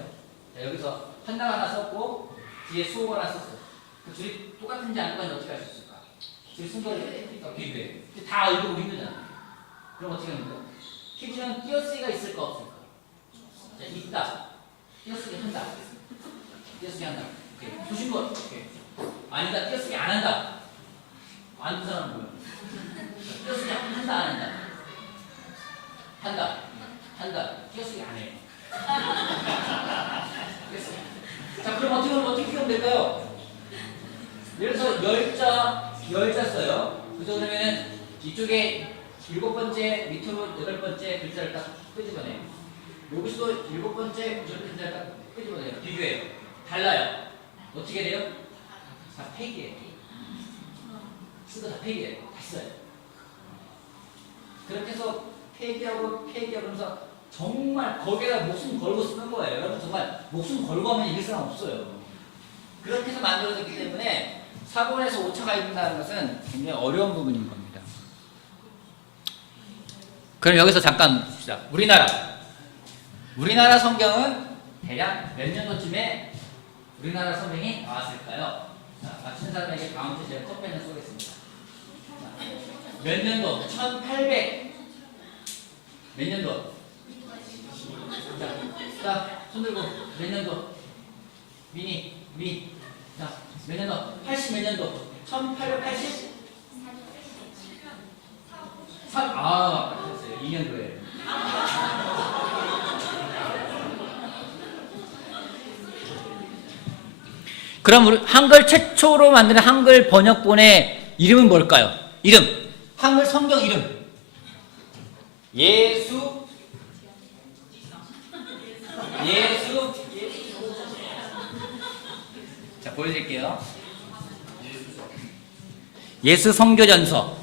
자, 여기서 한당 하나 썼고 뒤에 수호 하나 썼어요. 그 둘이 똑같은지 안 똑같은지 어떻게 할 수 있을까? 둘이 순서를 비교해. 다 읽고 힘들잖아. 그럼 어떻게 하는 거야? 히브리어는 띄어쓰기가 있을까 없을까? 자, 있다. 띄어쓰기 한다. 띄어쓰기 한다. 오케이. 보신 거. 오케이. 아니다. 띄어쓰기 안 한다. 안 하는 사람은 뭐야? 띄어쓰기 한다 안 한다. 한다. 띄어쓰기 안 해요. 자, 그럼 어떻게 키우면 될까요? 예를 들어서 열자 써요. 그죠? 그러면 이쪽에 7번째, 밑으로 8번째 글자를 딱 끄집어내요. 여기서도 7번째 글자를 딱 끄집어내요. 비교해요. 달라요. 어떻게 돼요? 다 폐기해요. 쓰고 다 폐기해요. 다 써요. 그렇게 해서 폐기하고 하면서 정말 거기에다 목숨 걸고 쓰는 거예요. 여러분 정말 목숨 걸고 하면 이길 사람 없어요. 그렇게 해서 만들어졌기 때문에 4번에서 5차가 있다는 것은 굉장히 어려운 부분인 겁니다. 그럼 여기서 잠깐 봅시다. 우리나라 성경은 대략 몇 년도쯤에 우리나라 성경이 나왔을까요? 자, 맞추는 사람에게 다음 주에 제가 커피를 쏘겠습니다. 몇 년도? 1800 몇 년도? 자, 손 들고 몇 년도? 자, 몇 년도? 80 몇 년도? 1880? 3, 맞았어요. 2년도에. 그럼 우리 한글 최초로 만드는 한글 번역본의 이름은 뭘까요? 한글 성경 이름. 예수. 자, 보여드릴게요. 예수 성교전서.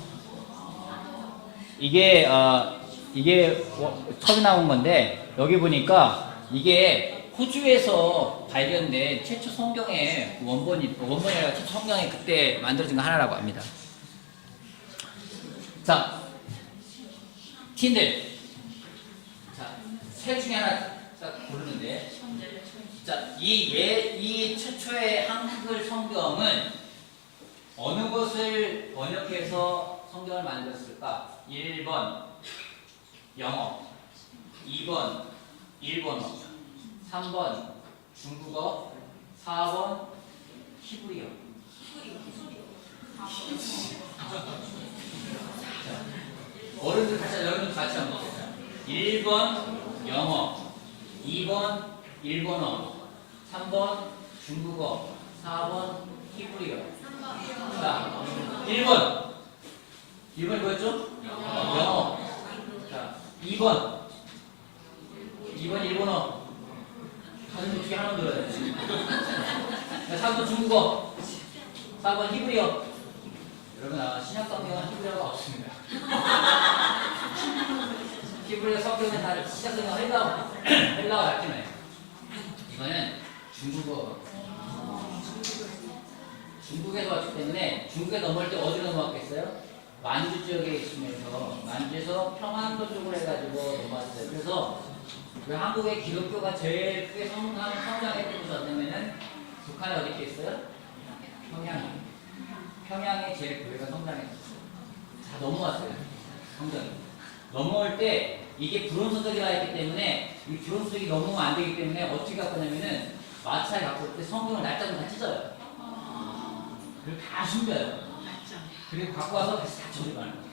이게 처음 나온 건데 여기 보니까 이게 호주에서 발견된 최초 성경의 원본이라 최초 성경에 그때 만들어진 거 하나라고 합니다. 자, 팀들. 자, 세 중에 하나 딱 고르는데. 자, 이 최초의 한글 성경은 어느 것을 번역해서 성경을 만들었을까? 1번 영어, 2번 일본어, 3번 중국어, 4번 히브리어. 어른들 같이, 여러분 같이 한번 보세요. 1번 영어, 2번 일본어, 3번 중국어, 4번 히브리어. 자, 1번이 뭐였죠? 영어. 자, 2번 일본어. 여러분, 신약 성경은 히브리어가 없습니다. 히브리어 성경은 다 신약 성경 헬라어 라틴어예요. 이거는 중국에서 왔기 때문에 중국에 넘어올 때 어디로 넘어왔겠어요? 만주 지역에 있으면서 만주에서 평안도 쪽으로 해가지고 넘어왔어요. 그래서 왜 한국의 기독교가 제일 크게 성장했던 곳이 어디냐면은 북한에 어디 있어요? 평양에 제일 교회가 성장했어요. 다 넘어왔어요. 성장이. 넘어올 때 이게 불온서적이라 했기 때문에 이 불온서적이 넘어오면 안 되기 때문에 어떻게 갖고 오냐면은 마차에 갖고 올 때 성경을 날짜로 다 찢어요. 그리고 다 숨겨요. 그리고 갖고 와서 다시 다 조립하는 거예요.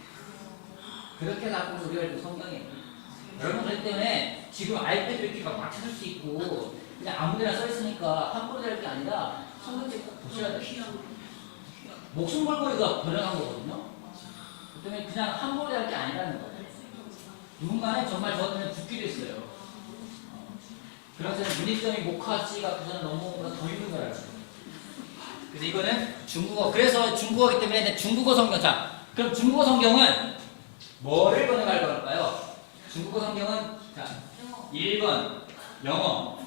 그렇게 갖고 우리가 읽는 성경이에요. 여러분, 그렇기 때문에 지금 아이패드 이렇게 막 찾을 수 있고 그냥 아무데나 써있으니까 함부로 될 게 아니라 성경책 꼭 보셔야 돼요. 목숨 걸고 이거 번역한 거거든요. 그 때문에 그냥 함부로 될 게 아니라는 거예요. 누군가는 정말 저한테는 죽기도 했어요. 그래서 문익점이 모카씨 같아서는 너무 더 힘든 거라고. 그래서 이거는 중국어. 그래서 중국어이기 때문에 중국어 성경. 자, 그럼 중국어 성경은 뭐를 번역할 걸까요? 중국어 성경은 자, 1번 영어,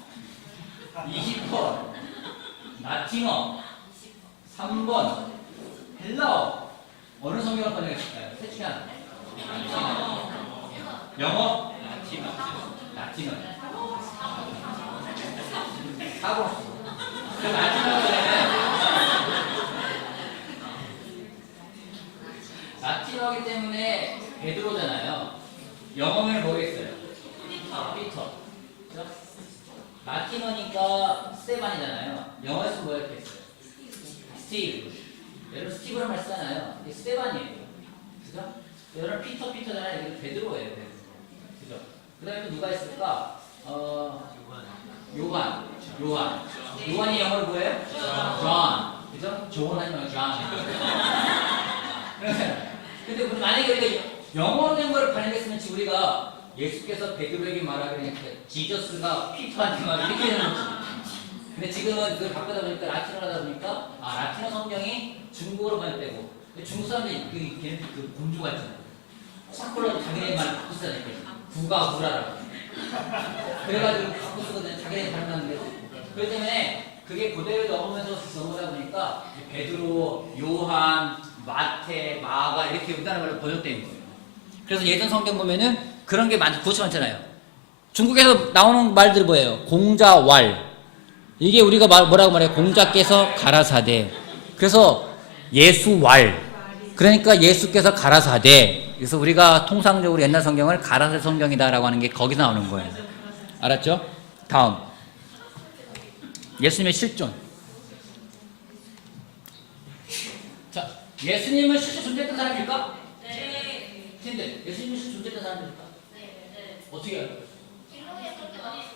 20번 라틴어, 3번 헬라어. 어느 성경을 번역했을까요? 셋 중에 하나. 영어, 라틴어. 4번. 그럼 라틴어이기 때문에 베드로잖아요. 영어는 뭐겠어요? 피터. 그죠? 라틴어니까 스테반이잖아요. 영어에서 뭐였겠어요? 스티브. 여러분 스티브란 말 쓰잖아요. 이게 스테반이에요. 그죠? 여러분 피터잖아요. 이게 베드로예요. 그죠? 그 다음에 또 누가 있을까? 요한이 영어로 뭐예요? 존. 그죠? 존 아니면 존. 근데 만약에 우리가 영어로 된 걸 번역했으면 우리가 예수께서 베드로에게 말하기를 지저스가 피터한테 말 이렇게 되는 거지. 근데 지금은 그걸 바꾸다 보니까 라틴어로 하다 보니까 라틴어 성경이 중국어로 번역되고 중국 사람들이 걔네들 그 공주가 있잖아요. 샤콜라도 자기네 말 바꾸 쓰잖아요. 구가 구라라고. 그래가지고 바꾸 쓰거든요. 자기네 발음하는데. 그렇기 때문에 그게 그대로 넘어오면서 넘어오다 보니까 베드로, 요한, 마태, 마가 이렇게 우리나라 말로 번역된 거예요. 그래서 예전 성경 보면은 그런 게 구체 많잖아요. 중국에서 나오는 말들이 뭐예요? 공자왈. 이게 우리가 뭐라고 말해요? 공자께서 가라사대. 그래서 예수왈. 그러니까 예수께서 가라사대. 그래서 우리가 통상적으로 옛날 성경을 가라사대 성경이다라고 하는 게 거기서 나오는 거예요. 알았죠? 다음. 예수님의 실존. 자, 예수님은 실제 존재했던 사람일까? 네. 근데 예수님은 실제 존재했던 사람일까? 네. 어떻게 알아요?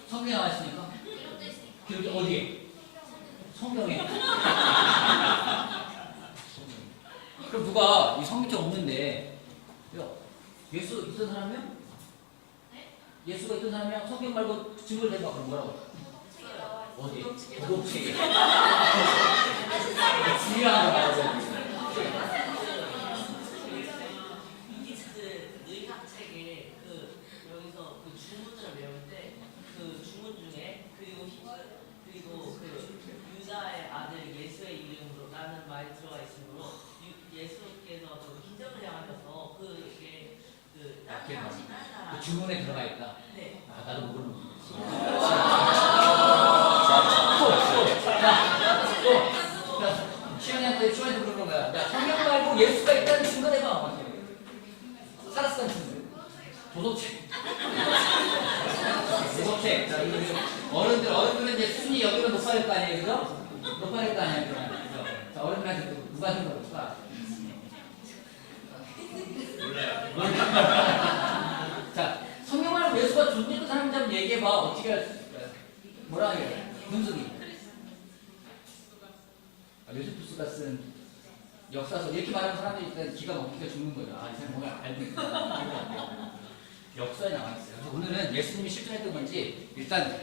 성경에 나와 있으니까. 기록 어디에? 성경에. 그럼 누가 이 성경책 없는데, 예수 있던 사람이야? 예수가 있던 사람이야? 성경 말고 증거를 대봐. 그럼 뭐라고? 어디? 도덕책에. 중요한 거라고. 의학책에 여기서 주문을 외울 때 주문 중에 그리고 유다의 아들 예수의 이름으로 라는 말이 들어가 있으므로 예수께서 기적을 향하셔서 그게 그 주문에 들어가 있다. 네. 나도 모르는 거. 시원이한테 시원이한테 물어보는 거야. 야, 성경 말고 예수가 있다는 증거 내봐. 살았다는 증거. 도덕책. 자, 어른들은 이제 순위 여기가 높아야 될 거 아니에요, 그죠? 높아야 될 거 아니에요, 그죠? 자, 어른들한테 누가 하는 거니까. 몰라요. 자, 성경 말고 예수가 존재했던 사람들 한번 얘기해봐. 어떻게 할 수 있을까요? 뭐라 하게? 분석이. 요세푸스가 쓴 역사서 이렇게 말하는 사람들이 일단 기가 막히게 죽는 거죠. 이 사람 뭔가 알고 있구나. 역사에 나와 있어요. 그래서 오늘은 예수님이 실존했던 건지 일단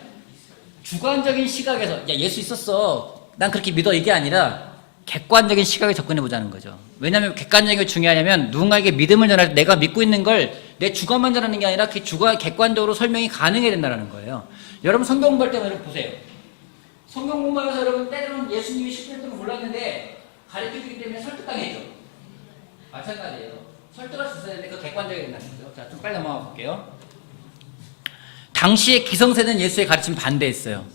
주관적인 시각에서 야 예수 있었어. 난 그렇게 믿어 이게 아니라 객관적인 시각에 접근해 보자는 거죠. 왜냐하면 객관적인 게 중요하냐면 누군가에게 믿음을 전할 때 내가 믿고 있는 걸 내 주관만 전하는 게 아니라 그 주관 객관적으로 설명이 가능해야 된다는 거예요. 여러분 성경 공부할 때 여러분 보세요. 성경 공부하면서 여러분 때로는 예수님이 10년 동안 몰랐는데 가르쳐주기 때문에 설득당했죠. 마찬가지예요. 설득할 수 있어야 되는데 그 객관적이어야 된다는 거죠. 자, 좀 빨리 넘어가 볼게요. 당시의 기성세대는 예수의 가르침 반대했어요.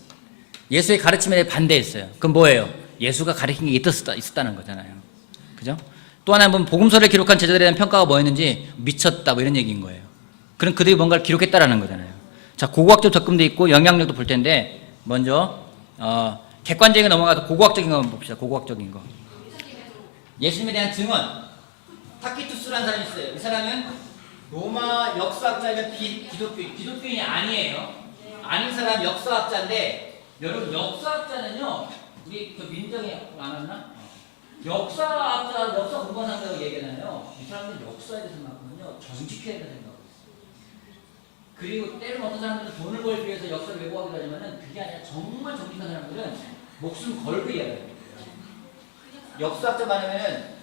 예수의 가르침에 대해 반대했어요. 그럼 뭐예요? 예수가 가르친 게 있었다는 거잖아요. 그죠? 또 하나 보면 복음서를 기록한 제자들에 대한 평가가 뭐였는지 미쳤다 뭐 이런 얘기인 거예요. 그럼 그들이 뭔가를 기록했다라는 거잖아요. 자, 고고학적 접근도 있고 영향력도 볼 텐데 먼저 객관적인 거 넘어가서 고고학적인 거 한번 봅시다. 고고학적인 거. 예수님에 대한 증언. 타키투스라는 사람이 있어요. 이 사람은 로마 역사학자이면 기독교인이 아니에요. 아닌 사람 역사학자인데 여러분 역사학자는요 우리 그 민정이 안 왔나? 역사 공부하는 사람이라고 얘기하잖아요. 이 사람들은 역사에 대해서 생각하면요 정직해야 된다 생각하고 있어요. 그리고 때로는 어떤 사람들은 돈을 벌기 위해서 역사를 왜곡하기도 하지만은 그게 아니라 정말 정직한 사람들은 목숨 걸고 이야기해요. 역사학자 말하면은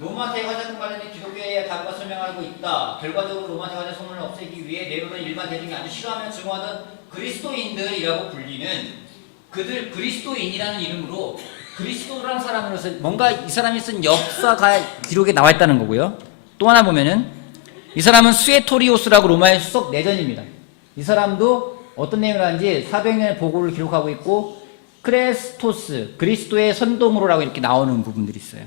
로마 대화자금 관련된 기독교의 답과 설명하고 있다. 결과적으로 로마 대화자 소문을 없애기 위해 네로는 일반 대중이 아주 싫어하며 증오하던 그리스도인들이라고 불리는 그들 그리스도인이라는 이름으로 그리스도라는 사람으로서 뭔가 이 사람이 쓴 역사가 기록에 나와 있다는 거고요. 또 하나 보면은 이 사람은 수에토리오스라고 로마의 수석 내전입니다. 이 사람도 어떤 내용을 하는지 400년의 보고를 기록하고 있고 크레스토스 그리스도의 선동으로라고 이렇게 나오는 부분들이 있어요.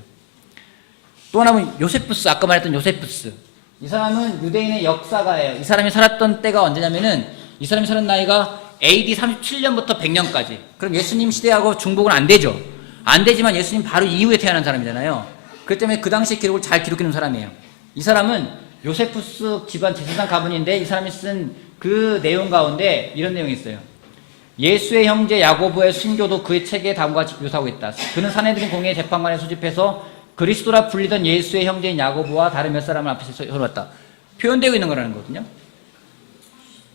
또 하나는 요세푸스, 아까 말했던 요세푸스. 이 사람은 유대인의 역사가예요. 이 사람이 살았던 때가 언제냐면은 이 사람이 살은 나이가 AD 37년부터 100년까지. 그럼 예수님 시대하고 중복은 안 되죠. 안 되지만 예수님 바로 이후에 태어난 사람이잖아요. 그렇기 때문에 그 당시 기록을 잘 기록해놓은 사람이에요. 이 사람은 요세푸스 집안 제사장 가문인데 이 사람이 쓴 그 내용 가운데 이런 내용이 있어요. 예수의 형제 야고보의 순교도 그의 책에 다음과 같이 묘사하고 있다. 그는 사내들인 공회의 재판관에 소집해서 그리스도라 불리던 예수의 형제인 야고보와 다른 몇 사람을 앞에서 세워놨다. 표현되고 있는 거라는 거거든요.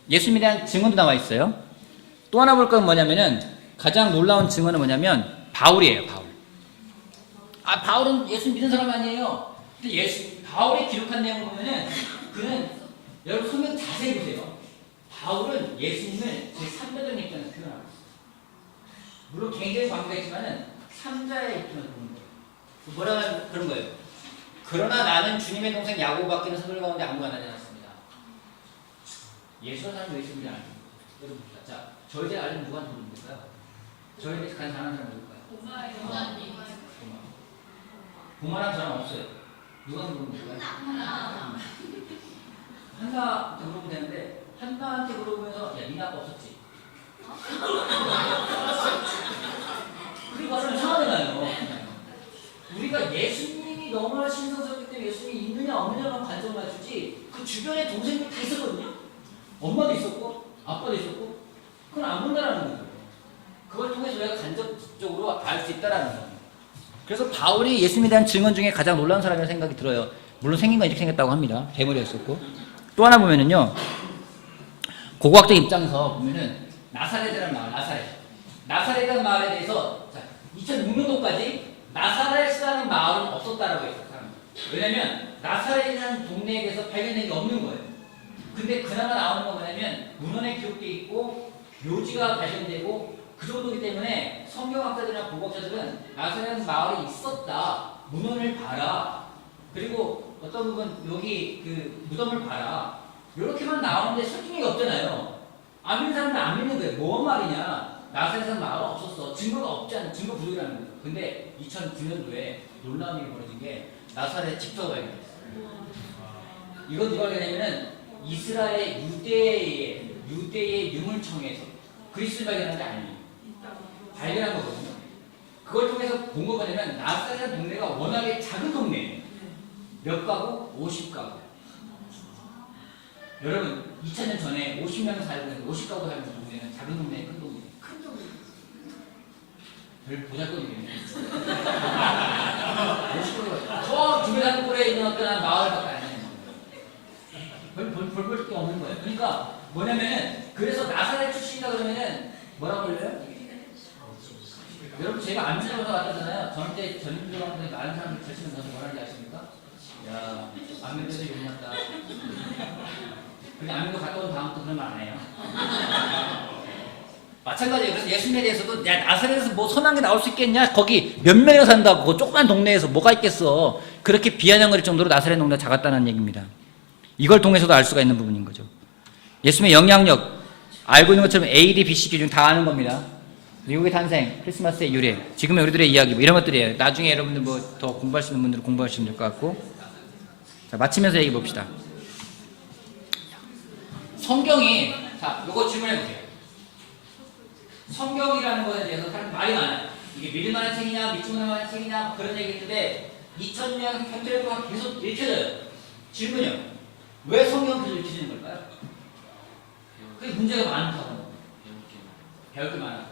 예수님에 대한 증언도 나와 있어요. 또 하나 볼 건 뭐냐면은 가장 놀라운 증언은 뭐냐면 바울이에요. 바울은 예수 믿는 사람 아니에요. 근데 바울이 기록한 내용을 보면은 그는 여러분 성경 자세히 보세요. 바울은 예수님을 제3자적인 입장에서 표현하고 있어요. 물론 굉장히 관계가 있지만은 3자의 입장에서 보는 거예요. 뭐라고 그런 거예요. 그러나 나는 주님의 동생 야고보밖에는 서들 가운데 아무가 나지 않았습니다. 예수라는 사람이 왜 있는지 알아요? 여러분, 자, 저희들 알면 누구한테 물어볼까요? 저희들 가장 잘하는 사람 누굴까요? 부모랑 저랑 없어요. 누구한테 물어볼까요? 한나한테 물어보면 되는데 한나한테 물어보면서 야, 니네 아빠 없었지? 그리고 말하면 이상하잖아요. 우리가 예수님이 너무나 신성스럽기 때문에 예수님이 있느냐 없느냐만 관점을 맞추지 그 주변에 동생들 다 있었거든요. 엄마도 있었고 아빠도 있었고 그건 안 본다라는 거예요. 그걸 통해서 우리가 간접적으로 알 수 있다라는 거예요. 그래서 바울이 예수님에 대한 증언 중에 가장 놀라운 사람이라는 생각이 들어요. 물론 생긴 건 이렇게 생겼다고 합니다. 대머리였었고. 또 하나 보면은요. 고고학적 입장에서 보면은 나사렛이라는 마을, 나사렛이라는 마을에 대해서 2006년도까지 나사렛이라는 마을은 없었다라고 했어요. 왜냐면 나사렛이라는 동네에 대해서 발견된 게 없는 거예요. 근데 그나마 나오는 건 뭐냐면 문헌에 기록되어 있고 묘지가 발견되고 그 정도이기 때문에 성경학자들이나 고고학자들은 나사렛 마을이 있었다. 문헌을 봐라. 그리고 어떤 부분 여기 그 무덤을 봐라. 이렇게만 나오는데 설득력이 없잖아요. 안 믿는 사람은 안 믿는 거예요. 뭔 말이냐. 나사렛은 마을은 없었어. 증거가 없지 않은 증거 부족이라는 거예요. 근데 2009년도에 놀라운 일이 벌어진 게 나사렛 집터가 발견됐어요. 이건 누가 발견했냐면은 이스라엘 유대의 유물청에서 그리스를 발견한 게 아니에요. 발견한 거거든요. 그걸 통해서 본 거 뭐냐면 나사렛 동네가 워낙에 작은 동네예요. 몇 가구? 50가구. 여러분 2000년 전에 50명 살고 있는 50가구 살고 있는 동네는 작은 동네에 큰 동네. 큰 동네. 별 보잘것이겠네. 50가구. 저 중계산골에 있는 어떤 마을밖에 안 해요. 볼 게 없는 거예요. 그러니까 뭐냐면은 그래서 나사렛 출신이다 그러면은 뭐라고 그래요? 여러분 제가 안면도서 왔다잖아요. 전때 전임주로 하는데 많은 사람들이 절치면 저는 뭐라는지 아십니까? 야, 안면도에서 욕났다. 근데 안면도 갔다 온 다음부터 그런 말 안 해요. 마찬가지예요. 그래서 예수님에 대해서도 야 나사렛에서 뭐 선한 게 나올 수 있겠냐? 거기 몇 명이나 산다고 그 조그만 동네에서 뭐가 있겠어. 그렇게 비아냥거릴 정도로 나사렛 동네가 작았다는 얘기입니다. 이걸 통해서도 알 수가 있는 부분인 거죠. 예수님의 영향력 알고 있는 것처럼 AD, BC 기준 다 아는 겁니다. 미국의 탄생, 크리스마스의 유래, 지금의 우리들의 이야기 뭐 이런 것들이에요. 나중에 여러분들 뭐 더 공부할 수 있는 분들은 공부하시면 될 것 같고. 자, 마치면서 얘기해 봅시다. 성경이 자, 요거 질문해 보세요. 성경이라는 것에 대해서 말이 많아요. 이게 믿을 만한 책이냐, 믿지 못할 만한 책이냐 뭐 그런 얘기인데 2000년 현재 동안 계속 읽혀져요. 질문이요. 왜 성경을 계속 읽히는 걸까요? 그게 문제가 많다고. 배울 게 많아.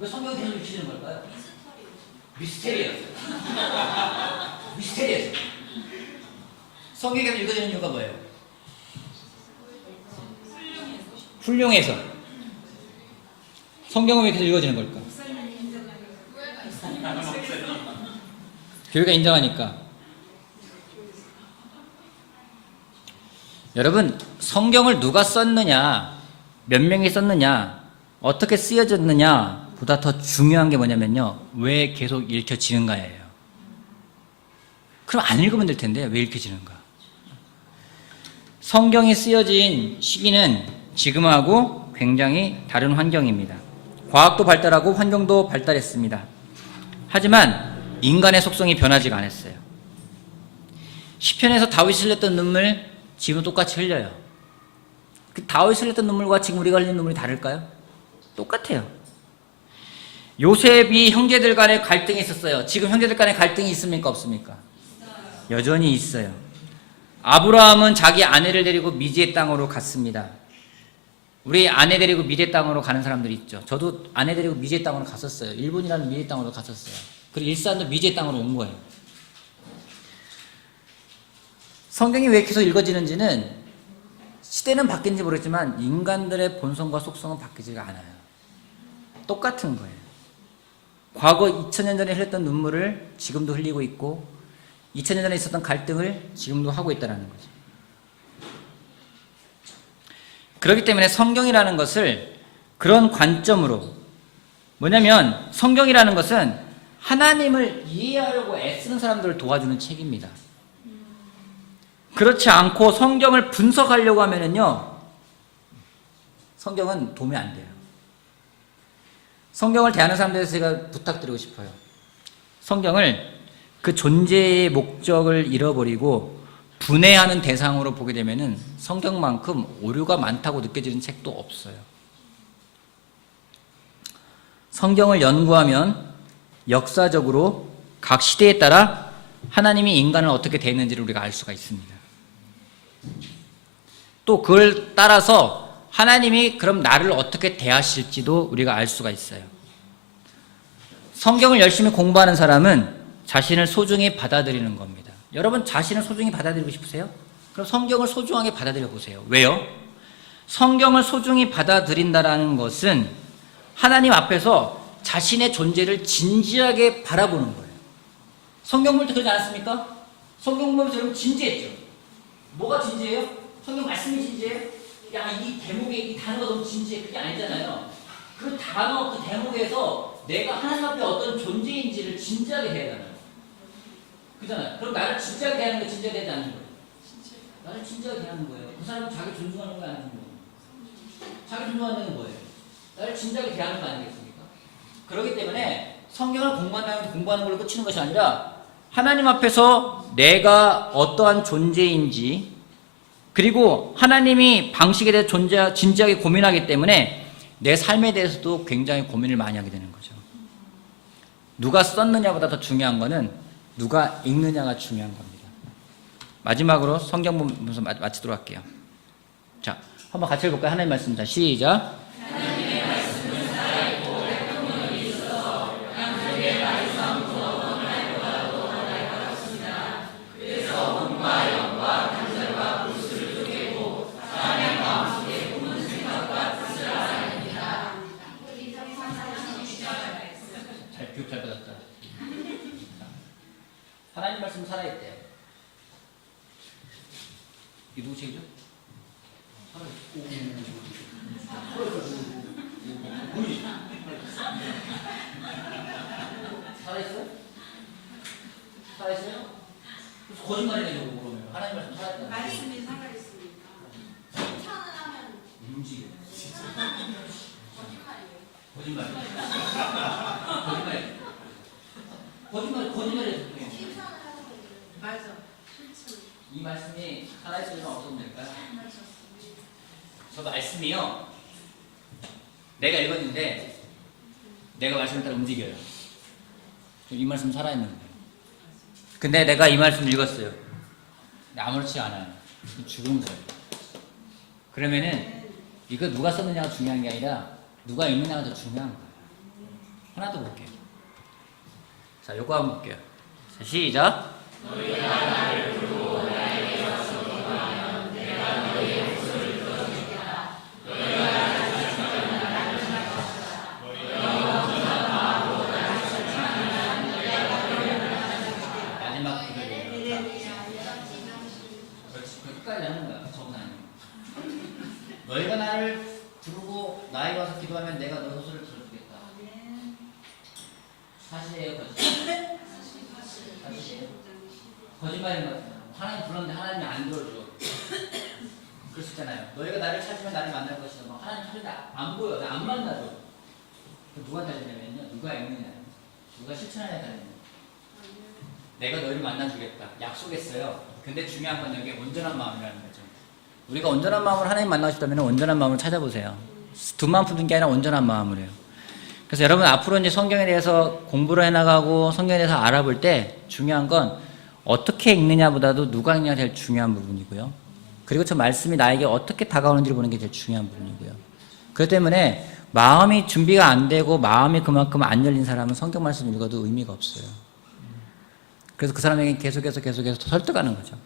왜 성경을 계속 읽히는 걸까요? 미스테리였어요. 미스테리였어요. 성경이 계속 읽어지는 이유가 뭐예요? 훌륭해서. 성경은 왜 계속 읽어지는 걸까? 교회가 인정하니까. 여러분, 성경을 누가 썼느냐, 몇 명이 썼느냐, 어떻게 쓰여졌느냐 보다 더 중요한 게 뭐냐면요, 왜 계속 읽혀지는가예요. 그럼 안 읽으면 될 텐데 왜 읽혀지는가? 성경이 쓰여진 시기는 지금하고 굉장히 다른 환경입니다. 과학도 발달하고 환경도 발달했습니다. 하지만 인간의 속성이 변하지가 않았어요. 시편에서 다윗이 흘렸던 눈물 지금 똑같이 흘려요. 그 다윗이 흘렸던 눈물과 지금 우리가 흘리는 눈물이 다를까요? 똑같아요. 요셉이 형제들 간에 갈등이 있었어요. 지금 형제들 간에 갈등이 있습니까? 없습니까? 여전히 있어요. 아브라함은 자기 아내를 데리고 미지의 땅으로 갔습니다. 우리 아내 데리고 미지의 땅으로 가는 사람들이 있죠. 저도 아내 데리고 미지의 땅으로 갔었어요. 일본이라는 미지의 땅으로 갔었어요. 그리고 일산도 미지의 땅으로 온 거예요. 성경이 왜 계속 읽어지는지는 시대는 바뀐지 모르겠지만 인간들의 본성과 속성은 바뀌지가 않아요. 똑같은 거예요. 과거 2000년 전에 흘렸던 눈물을 지금도 흘리고 있고 2000년 전에 있었던 갈등을 지금도 하고 있다는 거죠. 그렇기 때문에 성경이라는 것을 그런 관점으로, 뭐냐면 성경이라는 것은 하나님을 이해하려고 애쓰는 사람들을 도와주는 책입니다. 그렇지 않고 성경을 분석하려고 하면은요, 성경은 도움이 안 돼요. 성경을 대하는 사람들에서 제가 부탁드리고 싶어요. 성경을 그 존재의 목적을 잃어버리고 분해하는 대상으로 보게 되면은 성경만큼 오류가 많다고 느껴지는 책도 없어요. 성경을 연구하면 역사적으로 각 시대에 따라 하나님이 인간을 어떻게 대했는지를 우리가 알 수가 있습니다. 또 그걸 따라서 하나님이 그럼 나를 어떻게 대하실지도 우리가 알 수가 있어요. 성경을 열심히 공부하는 사람은 자신을 소중히 받아들이는 겁니다. 여러분 자신을 소중히 받아들이고 싶으세요? 그럼 성경을 소중하게 받아들여 보세요. 왜요? 성경을 소중히 받아들인다는 것은 하나님 앞에서 자신의 존재를 진지하게 바라보는 거예요. 성경 볼 때 그러지 않았습니까? 성경 보면서 여러분 진지했죠? 뭐가 진지해요? 성경 말씀이 진지해요? 야, 이 대목에 이 단어가 너무 진지해. 그게 아니잖아요. 그 단어, 그 대목에서 내가 하나님 앞에 어떤 존재인지를 진지하게 대하잖아요. 그잖아요. 그럼 나를 진지하게 대하는 거 진지하게 대하지 않는 거예요. 나를 진지하게 대하는 거예요. 그 사람은 자기 존중하는 거 아니는 거예요. 자기 존중하는 건 뭐예요? 나를 진지하게 대하는 거 아니겠습니까? 그렇기 때문에 성경을 공부하는 걸로 끝이는 것이 아니라 하나님 앞에서 내가 어떠한 존재인지, 그리고 하나님이 방식에 대해 진지하게 고민하기 때문에 내 삶에 대해서도 굉장히 고민을 많이 하게 되는 거죠. 누가 썼느냐보다 더 중요한 거는 누가 읽느냐가 중요한 겁니다. 마지막으로 성경 보면서 마치도록 할게요. 자, 한번 같이 읽어볼까요? 하나님 말씀. 자, 시작. 하나님의 말씀은 살아있고 생명력이 있어서 양쪽의 말씀부터 원할 보다도 원할 것 같습니다. 그래서 혼과 영과 간절과 불수를 쪼개고 사람의 마음속에 품은 생각과 뜻을 알아냅니다. 말씀 살아있대요. 이 누구 책이죠? 살아있어요? 살아있어요? 거짓말이네 이거 그러면. 하나님 말씀 살아있다. 말씀이 살아있습니다. 칭찬을 하면 움직여. 거짓말이에요. 거짓말이에요. 칭찬을 하는 거예요. 맞아. 실천. 이 말씀이 살아있으면 어떻게 될까요? 맞았습니다. 저 말씀이요. 내가 읽었는데 내가 말씀을 따라 움직여요. 이 말씀 살아있는 거예요. 근데 내가 이 말씀 읽었어요. 근데 아무렇지 않아요. 죽은 거예요. 그러면은 이거 누가 썼느냐가 중요한 게 아니라 누가 읽느냐가 더 중요한 거예요. 하나 더 볼게요. 자, 요거 한번 볼게요. 자, 시작. 마지막 구절이에요. 그렇지. 끝까지 하는 거야. 저건 아니에요. 너희가 나를 부르고 나에게 와서 기도하면 내가 너희 소리를 들어주겠다. 사실이에요, 거짓말? 사실이에요. 거짓말인 것 같아요. 하나님 불렀는데 하나님이 안 들어줘. 그럴 수 있잖아요. 너희가 나를 찾으면 나를 만날 것이다. 뭐 하나님 찾는데 안 보여. 나 안 만나줘. 누가 달리냐면요. 누가 읽느냐. 누가 실천하냐 달리냐. 내가 너희를 만나주겠다. 약속했어요. 근데 중요한 건 여기 온전한 마음이라는 거죠. 우리가 온전한 마음으로 하나님 만나고 싶다면 온전한 마음을 찾아보세요. 두 마음 품는 게 아니라 온전한 마음으로 해요. 그래서 여러분 앞으로 이제 성경에 대해서 공부를 해나가고 성경에 대해서 알아볼 때 중요한 건 어떻게 읽느냐보다도 누가 읽느냐가 제일 중요한 부분이고요. 그리고 저 말씀이 나에게 어떻게 다가오는지를 보는 게 제일 중요한 부분이고요. 그렇기 때문에 마음이 준비가 안 되고 마음이 그만큼 안 열린 사람은 성경 말씀 읽어도 의미가 없어요. 그래서 그 사람에게 계속해서 설득하는 거죠.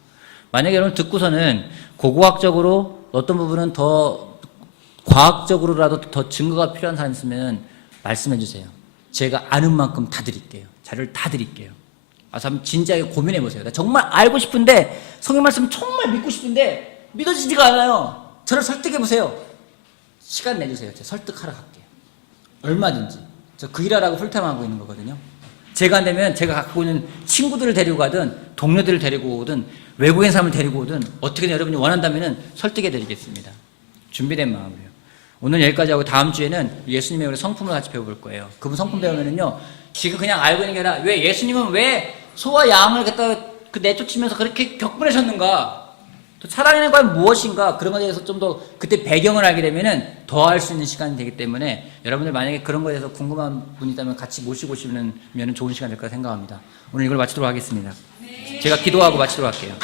만약에 여러분 듣고서는 고고학적으로 어떤 부분은 더 과학적으로라도 더 증거가 필요한 사람이 있으면 말씀해 주세요. 제가 아는 만큼 다 드릴게요. 자료를 다 드릴게요. 와서 한번 진지하게 고민해 보세요. 나 정말 알고 싶은데 성경 말씀 정말 믿고 싶은데 믿어지지가 않아요. 저를 설득해 보세요. 시간 내주세요. 제가 설득하러 갈게요. 얼마든지. 저 그 일하라고 풀타임하고 있는 거거든요. 제가 안 되면 제가 갖고 있는 친구들을 데리고 가든 동료들을 데리고 오든 외국인 사람을 데리고 오든 어떻게든 여러분이 원한다면 설득해 드리겠습니다. 준비된 마음으로요. 오늘 여기까지 하고 다음 주에는 예수님의 우리 성품을 같이 배워볼 거예요. 그분 성품 배우면은요, 지금 그냥 알고 있는 게 아니라 왜 예수님은 왜 소와 양을 갖다가 내쫓으면서 그렇게 격분하셨는가? 또 사랑하는 건 무엇인가? 그런 것에 대해서 좀 더 그때 배경을 알게 되면은 더 알 수 있는 시간이 되기 때문에 여러분들 만약에 그런 것에 대해서 궁금한 분이 있다면 같이 모시고 오시면 좋은 시간 될 거라 생각합니다. 오늘 이걸 마치도록 하겠습니다. 제가 기도하고 마치도록 할게요.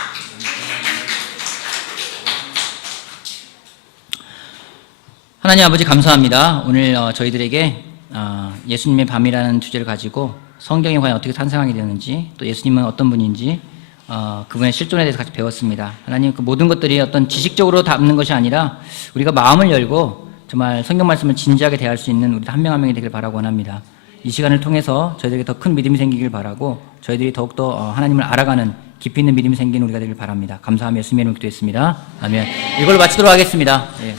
하나님 아버지 감사합니다. 오늘 저희들에게 예수님의 밤이라는 주제를 가지고 성경이 과연 어떻게 탄생하게 되었는지 또 예수님은 어떤 분인지 그분의 실존에 대해서 같이 배웠습니다. 하나님 그 모든 것들이 어떤 지식적으로 담는 것이 아니라 우리가 마음을 열고 정말 성경 말씀을 진지하게 대할 수 있는 우리 한 명 한 명이 되길 바라고 원합니다. 이 시간을 통해서 저희들에게 더 큰 믿음이 생기길 바라고 저희들이 더욱더 하나님을 알아가는 깊이 있는 믿음이 생기는 우리가 되길 바랍니다. 감사하며 예수님의 이름으로 기도했습니다. 아멘. 이걸로 마치도록 하겠습니다. 예.